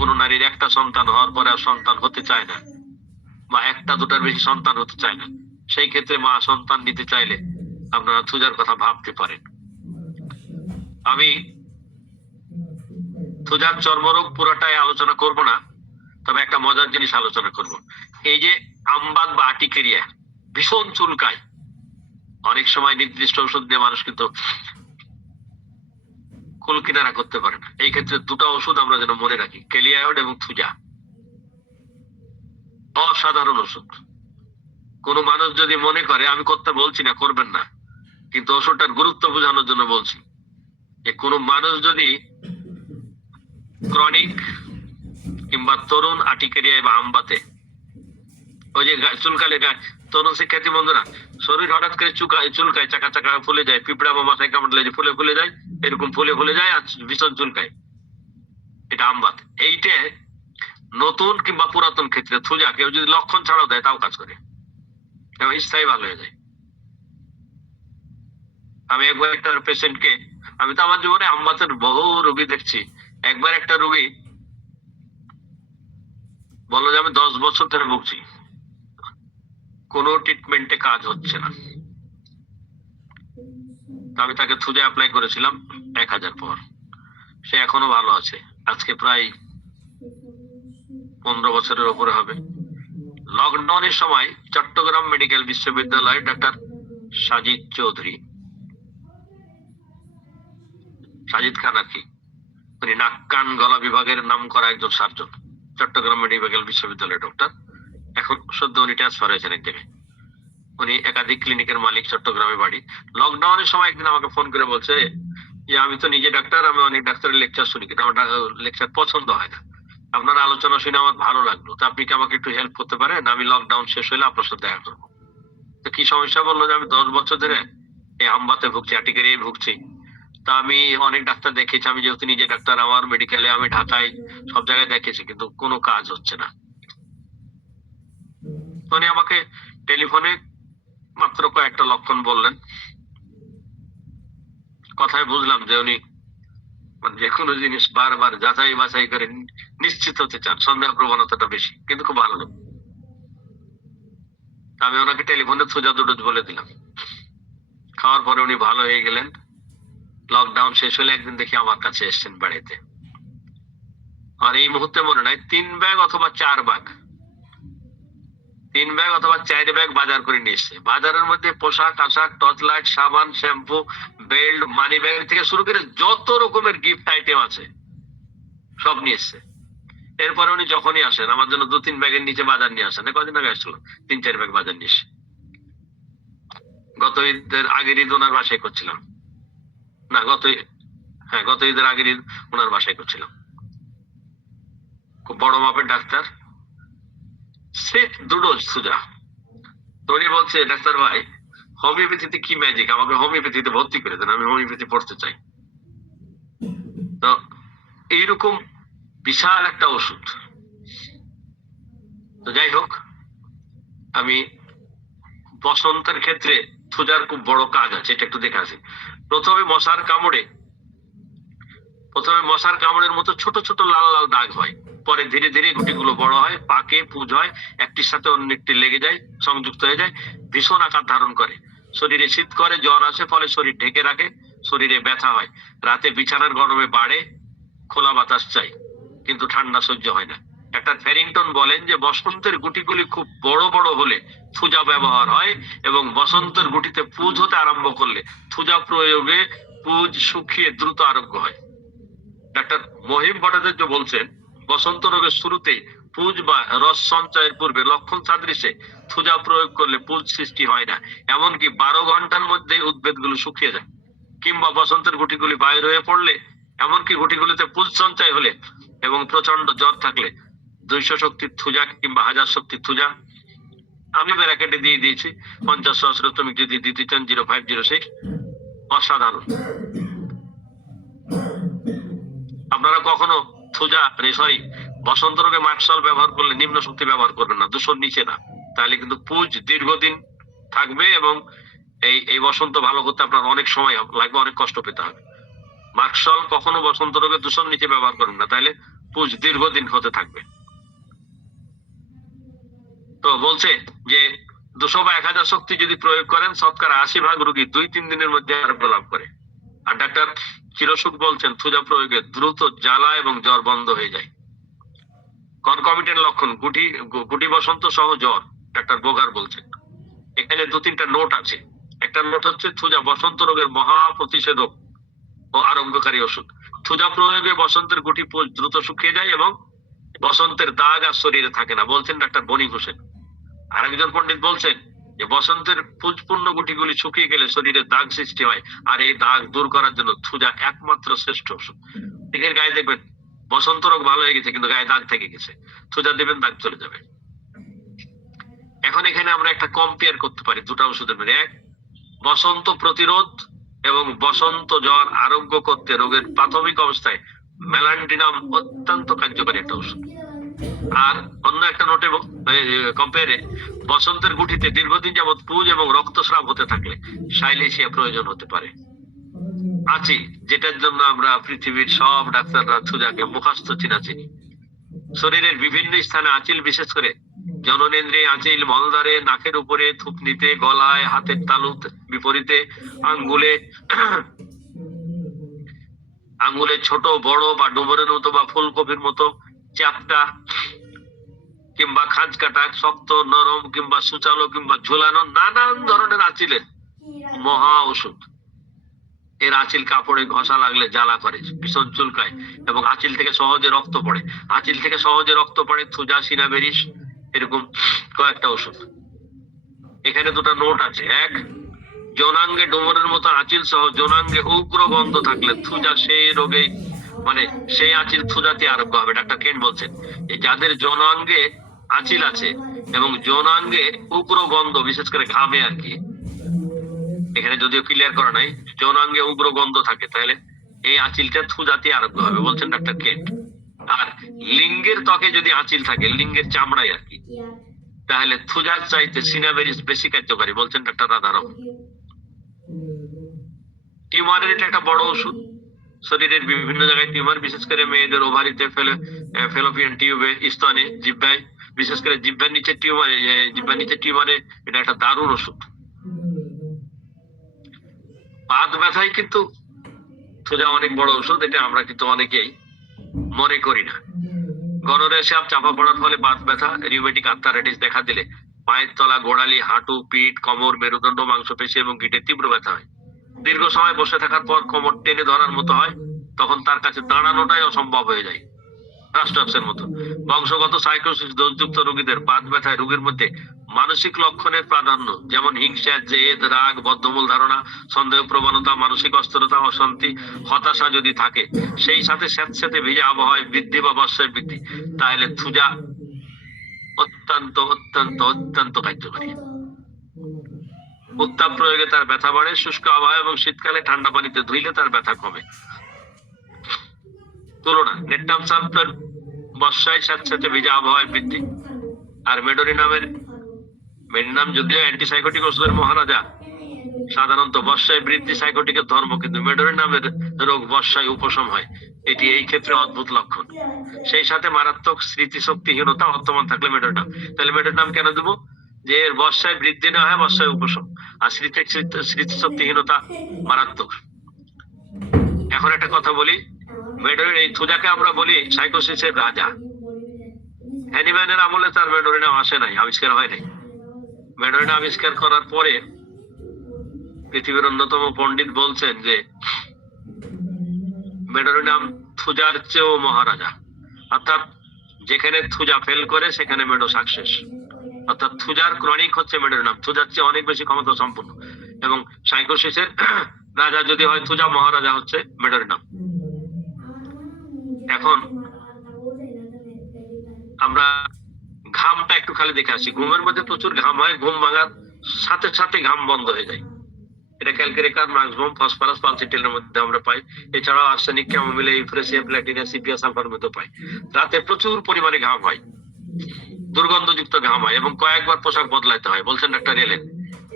কোনো নারীর একটা সন্তান হওয়ার পরে আর সন্তান হতে চায় না, বা একটা দুটার বেশি সন্তান হতে চায় না। সেই ক্ষেত্রে মা সন্তান নিতে চাইলে আপনারা থুজার কথা ভাবতে পারেন। আমি থুজার চর্মরোগ পুরোটাই আলোচনা করব না, তবে একটা মজার জিনিস আলোচনা করব। এই যে আমবাগ বা আটিকেরিয়া ভীষণ চুলকায়, অনেক সময় নির্দিষ্ট ওষুধ দিয়ে মানুষ কিন্তু কুল কিনারা করতে পারে না। এই ক্ষেত্রে দুটো ওষুধ আমরা যেন মনে রাখি, কেলিয়ায়ড এবং থুজা। অসাধারণ ওষুধ। কোন মানুষ যদি মনে করে, আমি করতে বলছি না, করবেন না, কিন্তু ওষুধটার গুরুত্ব বোঝানোর জন্য বলছি, যে কোন মানুষ যদি ক্রনিক কিংবা তরুণ আটিকেরিয়া বা আমবাতে, ওই যে চুলকালে তরুণ শিক্ষার্থী বন্ধুরা, শরীর হঠাৎ করে চুলকায়, চাকা চাকা ফুলে যায়, পিঁপড়া বা মাথায় কামড়লে যে ফুলে যায়, এরকম ফুলে যায় আর ভীষণ চুলকায়, এটা আমবাত। এইটা নতুন কিংবা পুরাতন ক্ষেত্রে থুজা কেউ যদি লক্ষণ ছাড়াও দেয় তাও কাজ করে এবং স্থায়ী ভালো হয়ে যায়। আমি একবার একটা পেশেন্টকে, আমি তো আমার জীবনে আমবাতের বহু রোগী দেখছি, একবার একটা রোগী বললো যে আমি 10 বছর ধরে ভুগছি, কোনো ট্রিটমেন্টে কাজ হচ্ছে না। আমি তাকে থুজা অ্যাপ্লাই করেছিলাম 1000 পর, সে এখনো ভালো আছে। আজকে প্রায় 15 বছরের উপরে হবে। লকডাউনের সময় চট্টগ্রাম মেডিকেল বিশ্ববিদ্যালয়ের ডাক্তার সাজিদ চৌধুরী, সাজিদ খান আর কি, উনি নাক কান গলা বিভাগের নাম করা একজন সার্জন, চট্টগ্রাম মেডিকেল বিশ্ববিদ্যালয়ের ডক্টর। এখন সদ্য উনি ট্রান্সফার হয়েছেন এক জায়গায়। উনি একাধিক ক্লিনিকের মালিক, চট্টগ্রামে বাড়ি। লকডাউনের সময় একদিন আমাকে ফোন করে বলছে যে আমি তো নিজে ডাক্তার, আমি অনেক ডাক্তারের লেকচার শুনি, কিন্তু আমার লেকচার পছন্দ হয় না। আপনার আলোচনা শুনে আমার ভালো লাগলো, তো আপনি কি আমাকে একটু হেল্প করতে পারেন? আমি লকডাউন শেষ হলে আপনার সাথে দেখা করবো। তো কি সমস্যা বললো যে আমি 10 বছর ধরে এই আমবাতে ভুগছি, আটিকেরিয়ায় ভুগছি। তা আমি অনেক ডাক্তার দেখেছি, আমি যেহেতু নিজে ডাক্তার, আমার মেডিকেলে, আমি ঢাকায় সব জায়গায় দেখেছি, কিন্তু কোনো কাজ হচ্ছে না। উনি আমাকে টেলিফোনে মাত্র কয়েকটা লক্ষণ বললেন। কথায় বুঝলাম যে উনি মানে যে কোনো জিনিস বারবার যাচাই বাছাই করে নিশ্চিত হতে চান, সন্দেহ প্রবণতাটা বেশি, কিন্তু খুব ভালো লোক। আমি ওনাকে টেলিফোনে থুজা 2 ডোজ বলে দিলাম। খাওয়ার পরে উনি ভালো হয়ে গেলেন। লকডাউন শেষ হলে একদিন দেখি আমার কাছে এসছেন বাড়িতে। আর এই মুহূর্তে মনে নাই 3 ব্যাগ অথবা 4 ব্যাগ, 3 ব্যাগ অথবা 4 ব্যাগ বাজার করে নিয়ে এসছে। বাজারের মধ্যে পোশাক আশাক, টর্চ লাইট, সাবান, শ্যাম্পু, বেল্ট, মানি ব্যাগ থেকে শুরু করে যত রকমের গিফট আইটেম আছে সব নিয়ে এসছে। এরপরে উনি যখনই আসেন আমার জন্য 2-3 ব্যাগের নিচে বাজার নিয়ে আসেন। কদিন আগে আসছিল 3-4 ব্যাগ বাজার নিয়ে এসে। গত ঈদের আগের ঈদ ওনার বাসায় করছিলাম, না গত ঈদের আগের ঈদ ওনার বাসায় করছিলাম। খুব বড় মাপের ডাক্তার, সিট 2 ডোজ থুজা। তো উনি বলছে, ডাক্তার ভাই হোমিওপ্যাথিতে কি ম্যাজিক, আমাকে হোমিওপ্যাথিতে ভর্তি করে দেন, আমি হোমিওপ্যাথি পড়তে চাই। তো এইরকম বিশাল একটা ওষুধ। তো যাই হোক, আমি বসন্তের ক্ষেত্রে থুজার খুব বড় কাজ আছে, এটা একটু দেখে আসি। প্রথমে মশার কামড়ের মতো ছোট ছোট লাল লাল দাগ হয়, পরে ধীরে ধীরে গুটিগুলো বড় হয়, পাকে, পুঁজ হয়, একটির সাথে অন্য একটি লেগে যায়, সংযুক্ত হয়ে যায়, ভীষণ আকার ধারণ করে, শরীরে শীত করে, জ্বর আসে, ফলে শরীর ঢেকে রাখে, শরীরে ব্যথা হয়, রাতে বিছানার গরমে বাড়ে, খোলা বাতাস চাই, কিন্তু ঠান্ডা সহ্য হয় না। ডাক্তার ফ্যারিংটন বলেন যে বসন্তের গুটিগুলি খুব বড় বড় হলে থুজা ব্যবহার হয়, এবং বসন্তের গুটিতে পুঁজ হতে আরম্ভ করলে থুজা প্রয়োগে পুঁজ শুকিয়ে দ্রুত আরোগ্য হয়। ডাক্তার মহিম ভট্টাচার্য বলছেন বসন্ত রোগের শুরুতেই পুজ বা রস সঞ্চয়ের পূর্বে লক্ষণ সাদৃশ্যে থুজা প্রয়োগ করলে পুজ সৃষ্টি হয় না। এমনকি 12 ঘন্টার মধ্যে উদ্ভিদগুলো শুকিয়ে যায়, কিংবা বসন্তের গুটিগুলি বাইর হয়ে পড়লে, এমনকি গুটিগুলিতে পুজ সঞ্চয় হলে এবং প্রচন্ড জ্বর থাকলে 200 শক্তির থুজা কিংবা 1000 শক্তির থুজা, আমি ব্র্যাকেটে দিয়ে দিয়েছি 50 সহস্র, তুমি যদি দিতে চান 0506। অসাধারণ। আপনারা কখনো থুজা সরি বসন্ত রোগে মার্কসল ব্যবহার করলে নিম্ন শক্তি ব্যবহার করবেন না, 200 নিচে না, তাহলে কিন্তু পুজ দীর্ঘদিন থাকবে এবং এই বসন্ত ভালো করতে আপনার অনেক সময় লাগবে, অনেক কষ্ট পেতে হবে। মার্কসল কখনো বসন্ত রোগে 200 নিচে ব্যবহার করবেন না, তাহলে পুজ দীর্ঘদিন হতে থাকবে। তো বলছে যে 200 বা 1000 শক্তি যদি প্রয়োগ করেন, শতকরা 80% রোগী 2-3 দিনের মধ্যে আরোগ্য লাভ করে। আর ডাক্তার চিরসুখ বলছেন থুজা প্রয়োগে দ্রুত জ্বালা এবং জ্বর বন্ধ হয়ে যায়। কনকমিটেন্ট লক্ষণ গুটি বসন্ত সহ জ্বর, ডাক্তার বোগার বলছেন। এখানে 2-3টা নোট আছে। একটা নোট হচ্ছে থুজা বসন্ত রোগের মহা প্রতিষেধক ও আরোগ্যকারী ওষুধ। থুজা প্রয়োগে বসন্তের গুটি পুজ দ্রুত শুকিয়ে যায় এবং বসন্তের দাগ আর শরীরে থাকে না, বলছেন ডাক্তার বনি হোসেন। আরেকজন পণ্ডিত বলছেন যে বসন্তের পুজপূর্ণ গুটিগুলি শুকিয়ে গেলে শরীরে দাগ সৃষ্টি হয়, আর এই দাগ দূর করার জন্য থুজা একমাত্র শ্রেষ্ঠ ওষুধ। দিকের গায়ে দেখবেন বসন্ত রোগ ভালো হয়ে গেছে কিন্তু গায়ে দাগ থেকে গেছে, থুজা দেবেন দাগ চলে যাবে। এখন এখানে আমরা একটা কম্পেয়ার করতে পারি দুটা ওষুধের মধ্যে। এক, বসন্ত প্রতিরোধ এবং বসন্ত জ্বর আরোগ্য করতে রোগের প্রাথমিক অবস্থায় মেলান্টিনাম অত্যন্ত কার্যকরী একটা ওষুধ। আর অন্য একটা নোটে কম্পেয়ারে বসন্তের গুটিতে দীর্ঘদিন যাবৎ পুজ এবং রক্তস্রাব হতে থাকলে সাইলেশিয়া প্রয়োজন হতে পারে। আছি, যেটার জন্য আমরা পৃথিবীর সব ডাক্তাররা থুজাকে মুখস্থ চিনাচিনি। শরীরের বিভিন্ন স্থানে আঁচিল, বিশেষ করে জননেন্দ্রিয়ে আঁচিল, মলদ্বারে, নাকের উপরে, থুতনিতে, গলায়, হাতের তালু বিপরীতে, আঙ্গুলে ছোট বড় বা ডুমরের মতো বা ফুলকপির মতো চ্যাপ্টা কিংবা খাঁজ কাটা, শক্ত নরম কিংবা সুচালো কিংবা ঝুলানো নানান ধরনের আঁচিলের মহা ওষুধ। এর আঁচিল কাপড়ে ঘষা লাগলে জ্বালা করে, ভীষণ চুলকায় এবং আঁচিল থেকে সহজে রক্ত পড়ে। আঁচিল থেকে সহজে রক্ত পড়ে থুজা, সিনাবেরিস, এরকম কয়েকটা ওষুধ। এখানে দুটো নোট আছে। এক, যৌনাঙ্গে ডুমরের মতো আঁচিল সহ যৌনাঙ্গে উগ্র গন্ধ থাকলে থুজা সেই রোগে সেই আঁচিল থুজাতে আরোগ্য হবে। ডাক্তার কেন বলছেন যে যাদের যৌনাঙ্গে আঁচিল আছে এবং যৌনাঙ্গে উগ্র গন্ধ, বিশেষ করে ঘামে আর কি, এখানে যদিও ক্লিয়ার করা নাই, যৌনাঙ্গে উগ্র গন্ধ থাকে, তাহলে এই আঁচিলটা থুজাতে আরোগ্য হবে, বলছেন ডাক্তার কেন। আর লিঙ্গের ত্বকে যদি আঁচিল থাকে, লিঙ্গের চামড়ায় আর কি, তাহলে থুজার চাইতে সিনাবেরিস বেশি কার্যকারী, বলছেন ডাক্তার রাধারমন। টিউমারের এটা একটা বড় ওষুধ। শরীরের বিভিন্ন জায়গায় টিউমার, বিশেষ করে মেয়েদের ওভারিতে, ফেলোপিয়ান টিউবে, স্তনে, জিহ্বায়, বিশেষ করে জিহ্বার নিচে টিউমারে এটা একটা দারুণ ওষুধ। বাত ব্যথায় কিন্তু থুজা অনেক বড় ওষুধ, এটা আমরা কিন্তু অনেকেই মনে করি না। গনোরেশিয়া চাপা পড়ার ফলে বাত ব্যথা, রিউমেটিক আর্থারাইটিস দেখা দিলে পায়ের তলা, গোড়ালি, হাঁটু, পিঠ, কোমর, মেরুদণ্ড, মাংসপেশি এবং গিঁটে তীব্র ব্যথা হয়। দীর্ঘ সময় বসে থাকার পর কোমর টেনে ধরার মতো হয়, তখন তার কাছে দাঁড়ানোটাই অসম্ভব হয়ে যায়, রাস্টপসের মতো। বংশগত সাইকোসিস দোষযুক্ত রোগীদের বাত ব্যথায় রোগীর মধ্যে মানসিক লক্ষণের প্রাধান্য, যেমন হিংসা, জেদ, রাগ, বদ্ধমূল ধারণা, সন্দেহ প্রবণতা, মানসিক অস্থিরতা, অশান্তি, হতাশা যদি থাকে, সেই সাথে স্যাঁতস্যাঁতে ভিজে আবহাওয়ায় বৃদ্ধি বা বর্ষায় বৃদ্ধি, তাহলে থুজা অত্যন্ত অত্যন্ত অত্যন্ত কার্যকরী। উত্তাপ প্রয়োগে তার ব্যথা বাড়ে, শুষ্ক আবহাওয়া এবং শীতকালে ঠান্ডা পানিতে ধুইলে তার ব্যথা কমে। তুলনা, নেট্টাম সালফার বর্ষায় স্যাঁতস্যাঁতে ভিজা আবহাওয়ায় বৃদ্ধি, আর মেডিনাম যদিও অ্যান্টিসাইকোটিক ওষুধের মহারাজা, সাধারণত বর্ষায় বৃদ্ধি সাইকোটিকের ধর্ম, কিন্তু মেডোরিনামের রোগ বর্ষায় উপশম হয়, এটি এই ক্ষেত্রে অদ্ভুত লক্ষণ। সেই সাথে মারাত্মক স্মৃতিশক্তিহীনতা বর্তমান থাকলে মেডোরিনাম, তাহলে মেডোরিনাম কেন দেবো? যে এর বর্ষায় বৃদ্ধি না হয়, বর্ষায় উপশম, আর স্মৃতিশক্তিহীনতা মারাত্মক। এখন একটা কথা বলি, এই থুজাকে আমরা বলি সাইকোসিসের রাজা। হ্যানিম্যানের আমলে তার মেডোরিনাম আসে নাই, আবিষ্কার হয় নাই। মেডোরিনাম আবিষ্কার করার পরে পৃথিবীর অন্যতম পণ্ডিত বলছেন যে মেডোরিনাম থুজার চেয়েও মহারাজা। অর্থাৎ যেখানে থুজা ফেল করে সেখানে মেডো সাকসেস। অর্থাৎ থুজার ক্রনিক হচ্ছে মেডোর নাম, থুজার চেয়ে অনেক বেশি ক্ষমতা সম্পন্ন। এবং সাইকোসিসের রাজা যদি হয় থুজা, মহারাজা হচ্ছে মেডোর নাম। এখন আমরা ঘামটা একটু খালি দেখে আসি। ঘুমের মধ্যে প্রচুর ঘাম হয়, ঘুম ভাঙার সাথে সাথে ঘাম বন্ধ হয়ে যায়। এটা ক্যালকেরিকার, ম্যাক্সিমাম ফসফরাস, পালসিটিলের মধ্যে আমরা পাই। এছাড়াও arsenic, chamomile, euphrasia, platina, sepia, sulphur মধ্যে পাই। রাতে প্রচুর পরিমাণে ঘাম হয়, দুর্গন্ধযুক্ত ঘাম হয় এবং কয়েকবার পোশাক বদলাইতে হয়। বলছেন ডাক্তার এলেন,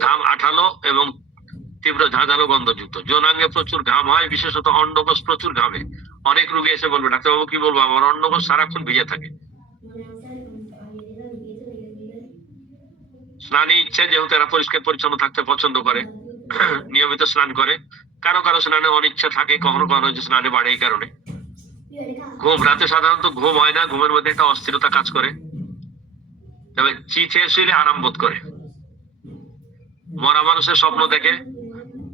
ঘাম আঠালো এবং তীব্র ঝাঁঝালো গন্ধযুক্ত। যৌনাঙ্গে প্রচুর ঘাম হয়, বিশেষত অন্ডকোষ প্রচুর ঘামে। অনেক রোগী এসে বলবে, ডাক্তারবাবু কি বলবো, আমার অন্ডকোষ সারাক্ষণ ভিজে থাকে। স্নানে ইচ্ছে, যেহেতু এরা পরিষ্কার পরিচ্ছন্ন থাকতে পছন্দ করে, নিয়মিত স্নান করে। কারো কারো স্নানে অনিচ্ছা থাকে, কখনো কখনো যে স্নানে বাড়ে এই কারণে। ঘুম, রাতে সাধারণত ঘুম হয় না, ঘুমের মধ্যে একটা অস্থিরতা কাজ করে। তবে চিঠে শুলে আরাম বোধ করে। মরা মানুষের স্বপ্ন দেখে,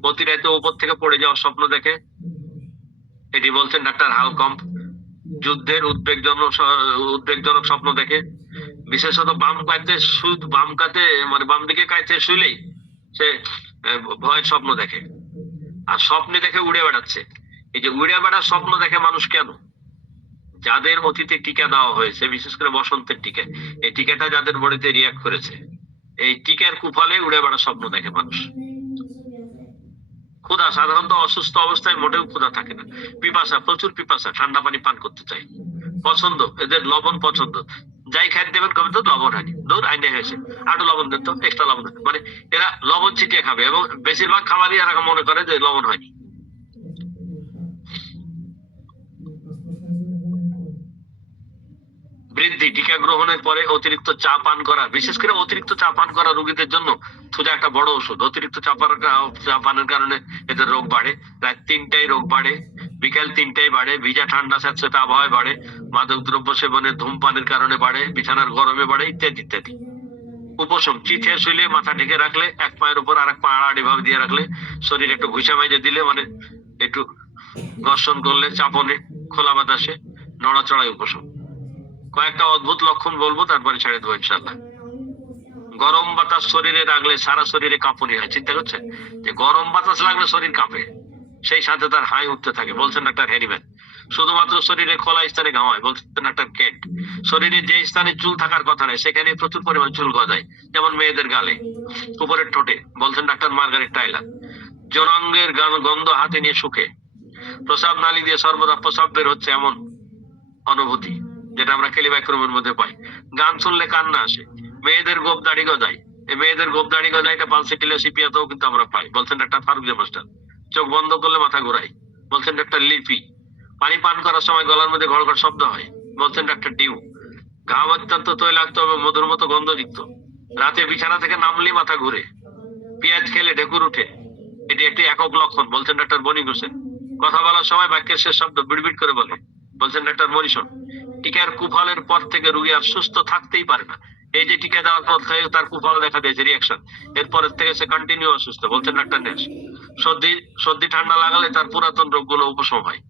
প্রতি রাতে উপর থেকে পড়ে যাওয়ার স্বপ্ন দেখে, এটি বলছেন ডাক্তার হালকম্প। যুদ্ধের উদ্বেগজনক স্বপ্ন দেখে, বিশেষত বাম কাতে মানে বাম দিকে কাইতে শুইলেই সে ভয়ের স্বপ্ন দেখে। আর স্বপ্নে দেখে উড়ে বেড়াচ্ছে। এই যে উড়ে বেড়ার স্বপ্ন দেখে মানুষ কেন? যাদের অতীতে টিকা দেওয়া হয়েছে, বিশেষ করে বসন্তের টিকা, এই টিকাটা যাদের বডিতে রিয়াক্ট করেছে, এই টিকার কুফলে উড়ে বেড়ার স্বপ্ন দেখে মানুষ। ক্ষুধা, সাধারণত অসুস্থ অবস্থায় মোটেও ক্ষুধা থাকে না। পিপাসা, প্রচুর পিপাসা, ঠান্ডা পানি পান করতে চায়। পছন্দ, এদের লবণ পছন্দ। যাই খাই দেবেন কবে তো লবণ হয়নি, দূর আইনে হয়েছে, আরো লবণ দেন তো, এক্সট্রা লবণ দেন। মানে এরা লবণ ছিটিয়ে খাবে এবং বেশিরভাগ খাবারই এরা মনে করে যে লবণ হয়নি। বৃদ্ধি, টিকা গ্রহণের পরে অতিরিক্ত চা পান করা, বিশেষ করে অতিরিক্ত চা পান করা রোগীদের জন্য থুজা একটা বড় ওষুধ। অতিরিক্ত চা পানের কারণে এদের রোগ বাড়ে। রাত 3টায় রোগ বাড়ে, বিকাল 3টায় বাড়ে, ভিজা ঠান্ডা স্যাঁতস্যাঁতে আবহাওয়ায় বাড়ে, মাদক দ্রব্য সেবনে, ধূমপানের কারণে বাড়ে, বিছানার গরমে বাড়ে, ইত্যাদি ইত্যাদি। উপশম, চিঠে শুইলে মাথা ঢেকে রাখলে, এক পায়ের উপর আর এক পা আড়াআড়ি ভাবে দিয়ে রাখলে, শরীর একটু ঘুষা মেজে দিলে, মানে একটু ঘর্ষণ করলে, চাপনে, খোলা বাতাসে, নড়াচড়ায় উপশম। কয়েকটা অদ্ভুত লক্ষণ বলবো, তারপরে ছেড়ে দেবো ইনশাল্লাহ। গরম বাতাস শরীরে লাগলে সারা শরীরে কাঁপুনি হয়। চিন্তা করছেন যে গরম বাতাস লাগলে শরীর কাঁপে, সেই সাথে তার হাই উঠতে থাকে। বলছেন ডাক্তার হ্যারিম্যান। শুধুমাত্র শরীরে খোলা স্থানে ঘামায়। বলছেন ডাক্তার কেট। শরীরে যে স্থানে চুল থাকার কথা নেই সেখানে প্রচুর পরিমাণ চুল গজায়, যেমন মেয়েদের গালে, উপরের ঠোঁটে। বলছেন ডাক্তার মার্গারেট টাইলার। যৌনাঙ্গের গন্ধ হাতে নিয়ে শুকে। প্রসাব নালী দিয়ে সর্বদা প্রসাব বের হচ্ছে এমন অনুভূতি, যেটা আমরা কেলিবাইক্রমের মধ্যে পাই। গান শুনলে কান্না আসে। মেয়েদের গোপ দাড়ি গজায়। এই মেয়েদের গোপ দাড়ি গজায়, এটা পালসিটিলে, সিপিয়াতেও কিন্তু আমরা পাই। বলছেন ডাক্তার ফারুক মাস্টার। চোখ বন্ধ করলে মাথা ঘুরাই। বলছেন ডাক্তার লিপি। পানি পান করার সময় গলার মধ্যে ঘড়ঘড় শব্দ হয়। বলছেন ডাক্তার ডিউ। ঘাম অত্যন্ত তৈলাক্ত হবে, মধুর মতো গন্ধযুক্ত। রাতে বিছানা থেকে নামলেই মাথা ঘুরে। পেঁয়াজ খেলে ঢেকুর উঠে, এটি একটি একক লক্ষণ। বলছেন ডাক্তার বনি হোসেন। কথা বলার সময় বাক্যের শেষ শব্দ বিড়বিড় করে বলে। বলছেন ডাক্তার মরিসন। টিকার কুফলের পর থেকে রোগী আর সুস্থ থাকতেই পারে না। এই যে টিকা দেওয়ার পর থেকে তার কুফল দেখা দিয়েছে, রিয়াকশন, এরপরের থেকে সে কন্টিনিউ অসুস্থ। বলছেন ডাক্তার নেস। সর্দি ঠান্ডা লাগালে তার পুরাতন রোগগুলো উপশম হয়।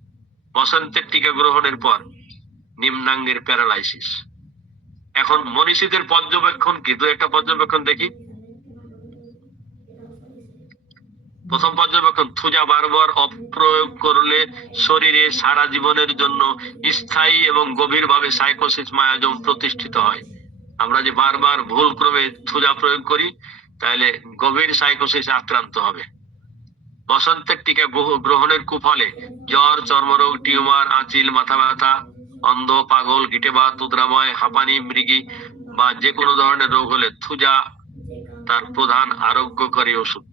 বসন্তের টিকা গ্রহণের পর নিম্নাঙ্গের প্যারালাইসিস। এখন মনীষীদের পর্যবেক্ষণ কি, দু একটা পর্যবেক্ষণ দেখি। প্রথম পর্যবেক্ষণ, থুজা বারবার অপ্রয়োগ করলে শরীরে সারা জীবনের জন্য স্থায়ী এবং গভীরভাবে সাইকোসিস মায়াজম প্রতিষ্ঠিত হয়। আমরা যে বারবার ভুল ক্রমে থুজা প্রয়োগ করি, তাহলে গভীর সাইকোসিস আক্রান্ত হবে। বসন্তের টিকা গ্রহণের কুফলে জ্বর, চর্মরোগ, টিউমার, আঁচিল, মাথা ব্যথা, অন্ধ, পাগল, গিটেবাত, উদ্রাময়, হাঁপানি, মৃগী বা যে কোনো ধরনের রোগ হলে থুজা তার প্রধান আরোগ্যকারী ওষুধ।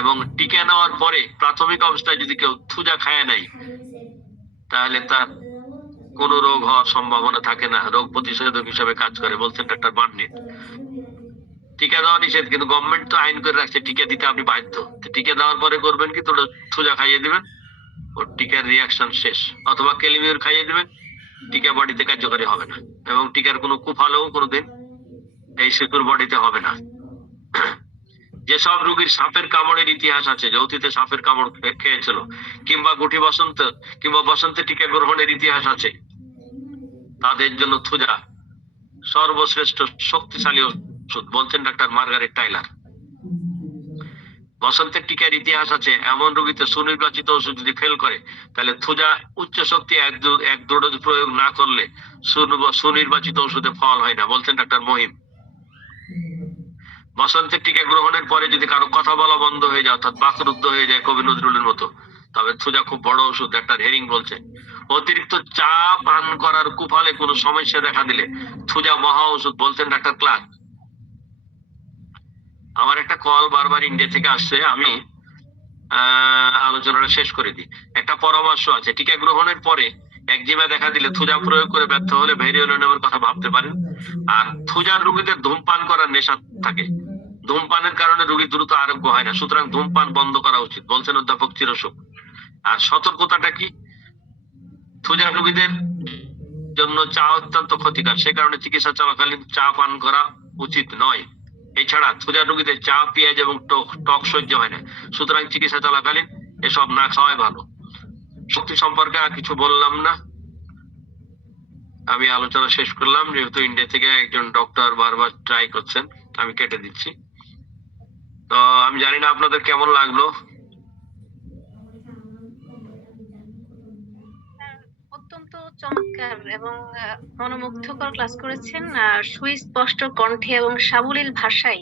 এবং টিকা নেওয়ার পরে প্রাথমিক অবস্থায় যদি কেউ থুজা খায় নাই, তাহলে তার কোন রোগ হওয়ার সম্ভাবনা থাকে না, রোগ প্রতিষেধক হিসাবে কাজ করে। বলছেন ডাক্তার বার্নেট। টিকা দেওয়া নিষেধ, কিন্তু গভর্নমেন্ট তো আইন করে রাখছে টিকা দিতে আপনি বাধ্য। টিকা দেওয়ার পরে করবেন কি, তোরা থুজা খাইয়ে দিবেন, ওর টিকার রিয়াকশন শেষ। অথবা ক্যালিমিউর খাইয়ে দিবেন, টিকা বডিতে কার্যকরী হবে না এবং টিকার কোনো কুফলও কোনোদিন এই শিশুর বডিতে হবে না। যেসব রোগীর সাপের কামড়ের ইতিহাস আছে, যে অতীতে সাপের কামড় খেয়েছিল, কিংবা বসন্তে টিকা গ্রহণের ইতিহাস আছে, তাদের জন্য থুজা সর্বশ্রেষ্ঠ শক্তিশালী ওষুধ, বলছেন ডাক্তার মার্গারেট টাইলার। বসন্তের টিকার ইতিহাস আছে, এমন রোগীতে সুনির্বাচিত ওষুধ যদি ফেল করে তাহলে থুজা উচ্চ শক্তি এক ডোজ প্রয়োগ না করলে সুনির্বাচিত ওষুধে ফল হয় না, বলছেন ডাক্তার মহিম। বসন্তের টিকা গ্রহণের পরে যদি কারো কথা বলা বন্ধ হয়ে যায়, অর্থাৎ বাকরুদ্ধ হয়ে যায় কবি নজরুলের মতো, তবে থুজা খুব বড় ওষুধ, ডাক্তার হেরিং বলছে। অতিরিক্ত চা পান করার কুফলে কোনো সমস্যা দেখা দিলে থুজা মহা ওষুধ, বলছেন ডাক্তার ক্লার্ক। আমার একটা কল বারবার ইন্ডিয়া থেকে আসছে, আমি আলোচনাটা শেষ করে দিই। একটা পরামর্শ আছে, টিকা গ্রহণের পরে একজিমা দেখা দিলে থুজা প্রয়োগ করে ব্যর্থ হলে ভেরিওনিয়ামের কথা ভাবতে পারেন। আর থুজার রোগীদের ধূমপান করার নেশা থাকে, ধূমপানের কারণে রোগী দ্রুত আরোগ্য হয় না, সুতরাং ধূমপান বন্ধ করা উচিত, বলছেন অধ্যাপক চিরসুখ। আর সতর্কতাটা কি, থুজার রোগীদের জন্য চা অত্যন্ত ক্ষতিকর, সে কারণে চিকিৎসা চলাকালীন চা পান করা উচিত নয়। এছাড়া থুজার রোগীদের চা, পেঁয়াজ এবং টক সহ্য হয় না, সুতরাং চিকিৎসা চলাকালীন এসব না খাওয়াই ভালো। শক্তি সম্পর্কে আর কিছু বললাম না, আমি আলোচনা শেষ করলাম। যেহেতু ইন্ডিয়া থেকে একজন ডক্টর বারবার ট্রাই করছেন, আমি কেটে দিচ্ছি। তো আমি জানি না আপনাদের কেমন লাগলো। অত্যন্ত চমৎকার এবং মনোমুগ্ধকর ক্লাস করেছেন। আর সুস্পষ্ট কণ্ঠে এবং সাবলীল ভাষায়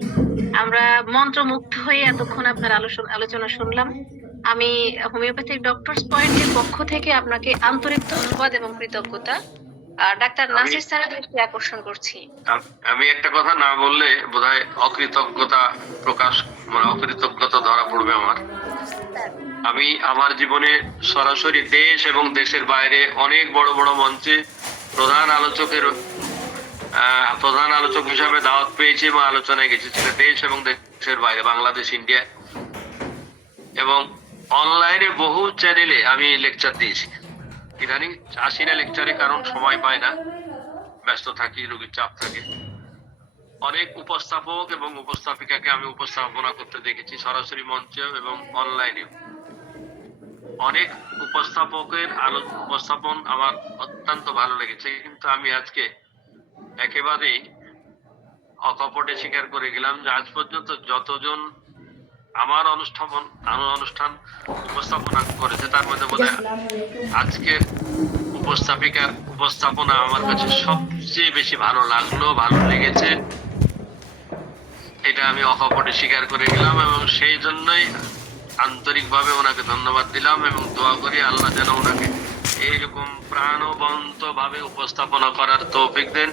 আমরা মন্ত্রমুগ্ধ হয়ে এতক্ষণ আপনার আলোচনা শুনলাম। আমি হোমিওপ্যাথিক ডক্টরস পয়েন্টের পক্ষ থেকে আপনাকে আন্তরিক ধন্যবাদ এবং কৃতজ্ঞতা। ডাক্তার নাসির স্যারের দৃষ্টি আকর্ষণ করছি। আমি একটা কথা না বললে বোধহয় অকৃতজ্ঞতা প্রকাশ, মানে অকৃতজ্ঞতা ধরা পড়বে আমার। আমি আমার জীবনে সরাসরি দেশ এবং দেশের বাইরে অনেক বড় বড় মঞ্চে প্রধান আলোচক হিসাবে দাওয়াত পেয়েছি এবং আলোচনায় গেছি, সেটা দেশ এবং দেশের বাইরে, বাংলাদেশ, ইন্ডিয়া এবং অনলাইনে বহু চ্যানেলে আমি লেকচার দিয়েছি। ইদানিং আসি না লেকচারে, কারণ সময় পায় না, ব্যস্ত থাকি, রোগীর চাপ থাকে। অনেক উপস্থাপক এবং উপস্থাপিকাকে আমি উপস্থাপনা করতে দেখেছি, সরাসরি মঞ্চে এবং অনলাইনে। অনেক উপস্থাপকের উপস্থাপন আমার অত্যন্ত ভালো লেগেছে, কিন্তু আমি আজকে একেবারেই অকপটে স্বীকার করে গেলাম যে আজ পর্যন্ত যতজন আমার অনুষ্ঠান উপস্থাপনা করেছে তার মধ্যে বোধহয় আজকের উপস্থাপিকার উপস্থাপনা আমার কাছে সবচেয়ে বেশি ভালো লাগলো, ভালো লেগেছে। এটা আমি অকপটে স্বীকার করে গেলাম এবং সেই জন্যই আন্তরিকভাবে ওনাকে ধন্যবাদ দিলাম এবং দোয়া করি আল্লাহ যেন ওনাকে এইরকম প্রাণবন্ত ভাবে উপস্থাপনা করার তৌফিক দেন,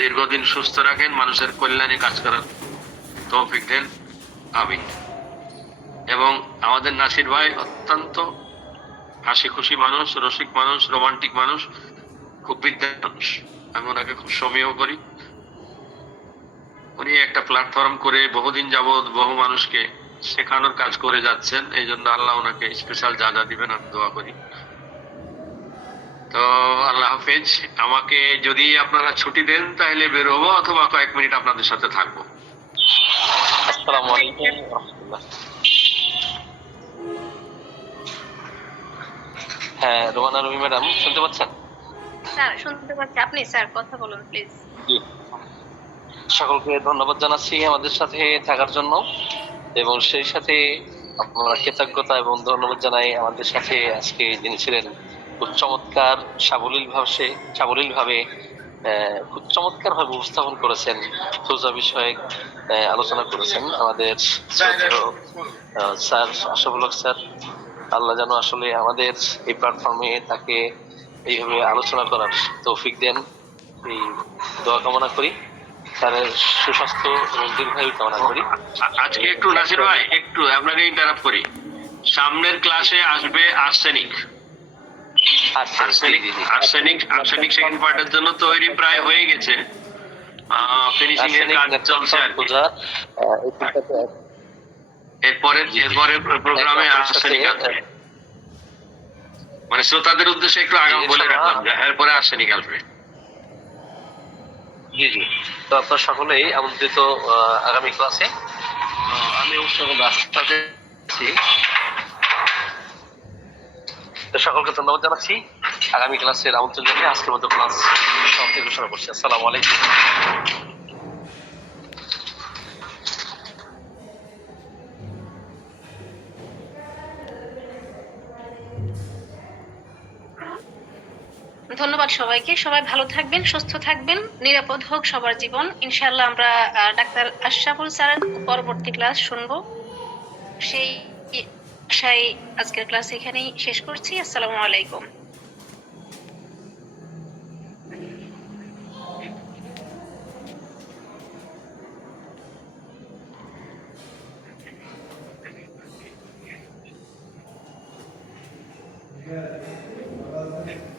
দীর্ঘদিন সুস্থ রাখেন, মানুষের কল্যাণে কাজ করার তৌফিক দেন, আমিন। এবং আমাদের নাসির ভাই অত্যন্ত হাসি খুশি মানুষ, রসিক মানুষ, রোমান্টিক মানুষ, খুব বিদ্যান মানুষ। আমি ওনাকে খুব সমীহ করি। উনি একটা প্ল্যাটফর্ম করে বহুদিন যাবৎ বহু মানুষকে শেখানোর কাজ করে যাচ্ছেন, এই জন্য আল্লাহ ওনাকে স্পেশাল যা দিবেন আমি দোয়া করি। তো আল্লাহ হাফেজ। আমাকে যদি আপনারা ছুটি দেন তাহলে বের হবো, অথবা কয়েক মিনিট আপনাদের সাথে থাকবো। আসসালামু আলাইকুম ওয়া রাহমাতুল্লাহ। হ্যাঁ, রোমানা রুমি ম্যাডাম শুনতে পাচ্ছেন? স্যার শুনতে পাচ্ছি, আপনি স্যার কথা বলুন প্লিজ। জি, সকলকে ধন্যবাদ জানাচ্ছি আমাদের সাথে থাকার জন্য এবং সেই সাথে আমরা কৃতজ্ঞতা এবং ধন্যবাদ জানাই আমাদের সাথে আজকে যিনি ছিলেন খুব চমৎকার সাবলীল ভাবে খুব চমৎকার ভাবে উপস্থাপন করেছেন, থুজা বিষয়ে আলোচনা করেছেন আমাদের স্যার আশরাফুল হক স্যার। আল্লাহ যেন আসলে আমাদের এই প্ল্যাটফর্মে তাকে এইভাবে আলোচনা করার তৌফিক দেন, এই দোয়া কামনা করি, স্যারের সুস্বাস্থ্য এবং দীর্ঘায়ু কামনা করি। আজকে একটু নাসির ভাই একটু আপনাকে ইন্টারাপ্ট করি, সামনের ক্লাসে আসবে আর্সেনিক সেকেন্ড পার্টের জন্য তৈরি প্রায় হয়ে গেছে, ফিনিশিং এর কাজ চলছে আর কি। এরপরে প্রোগ্রামে আর্সেনিক আসবে, মানে শ্রোতাদের উদ্দেশ্যে একটু আগাম বলে রাখলাম যে এরপরে আর্সেনিক আসবে। জি জি, তো আপনার সকলেই আমন্ত্রিত আগামী ক্লাসে। আমি অবশ্য রাস্তাতে আছি, তো সকলকে ধন্যবাদ জানাচ্ছি। আগামী ক্লাসের আমন্ত্রণ জানিয়ে আজকের মতো ক্লাস সমাপ্তি ঘোষণা করছি। আসসালামু আলাইকুম। ধন্যবাদ সবাইকে। সবাই ভালো থাকবেন, সুস্থ থাকবেন, নিরাপদ হোক সবার জীবন। ইনশাআল্লাহ আমরা ডাক্তার আশরাফুল স্যারের পরবর্তী ক্লাস শুনবো। সেই আশায় আজকের ক্লাস এখানেই শেষ করছি। আসসালামু আলাইকুম। Yeah.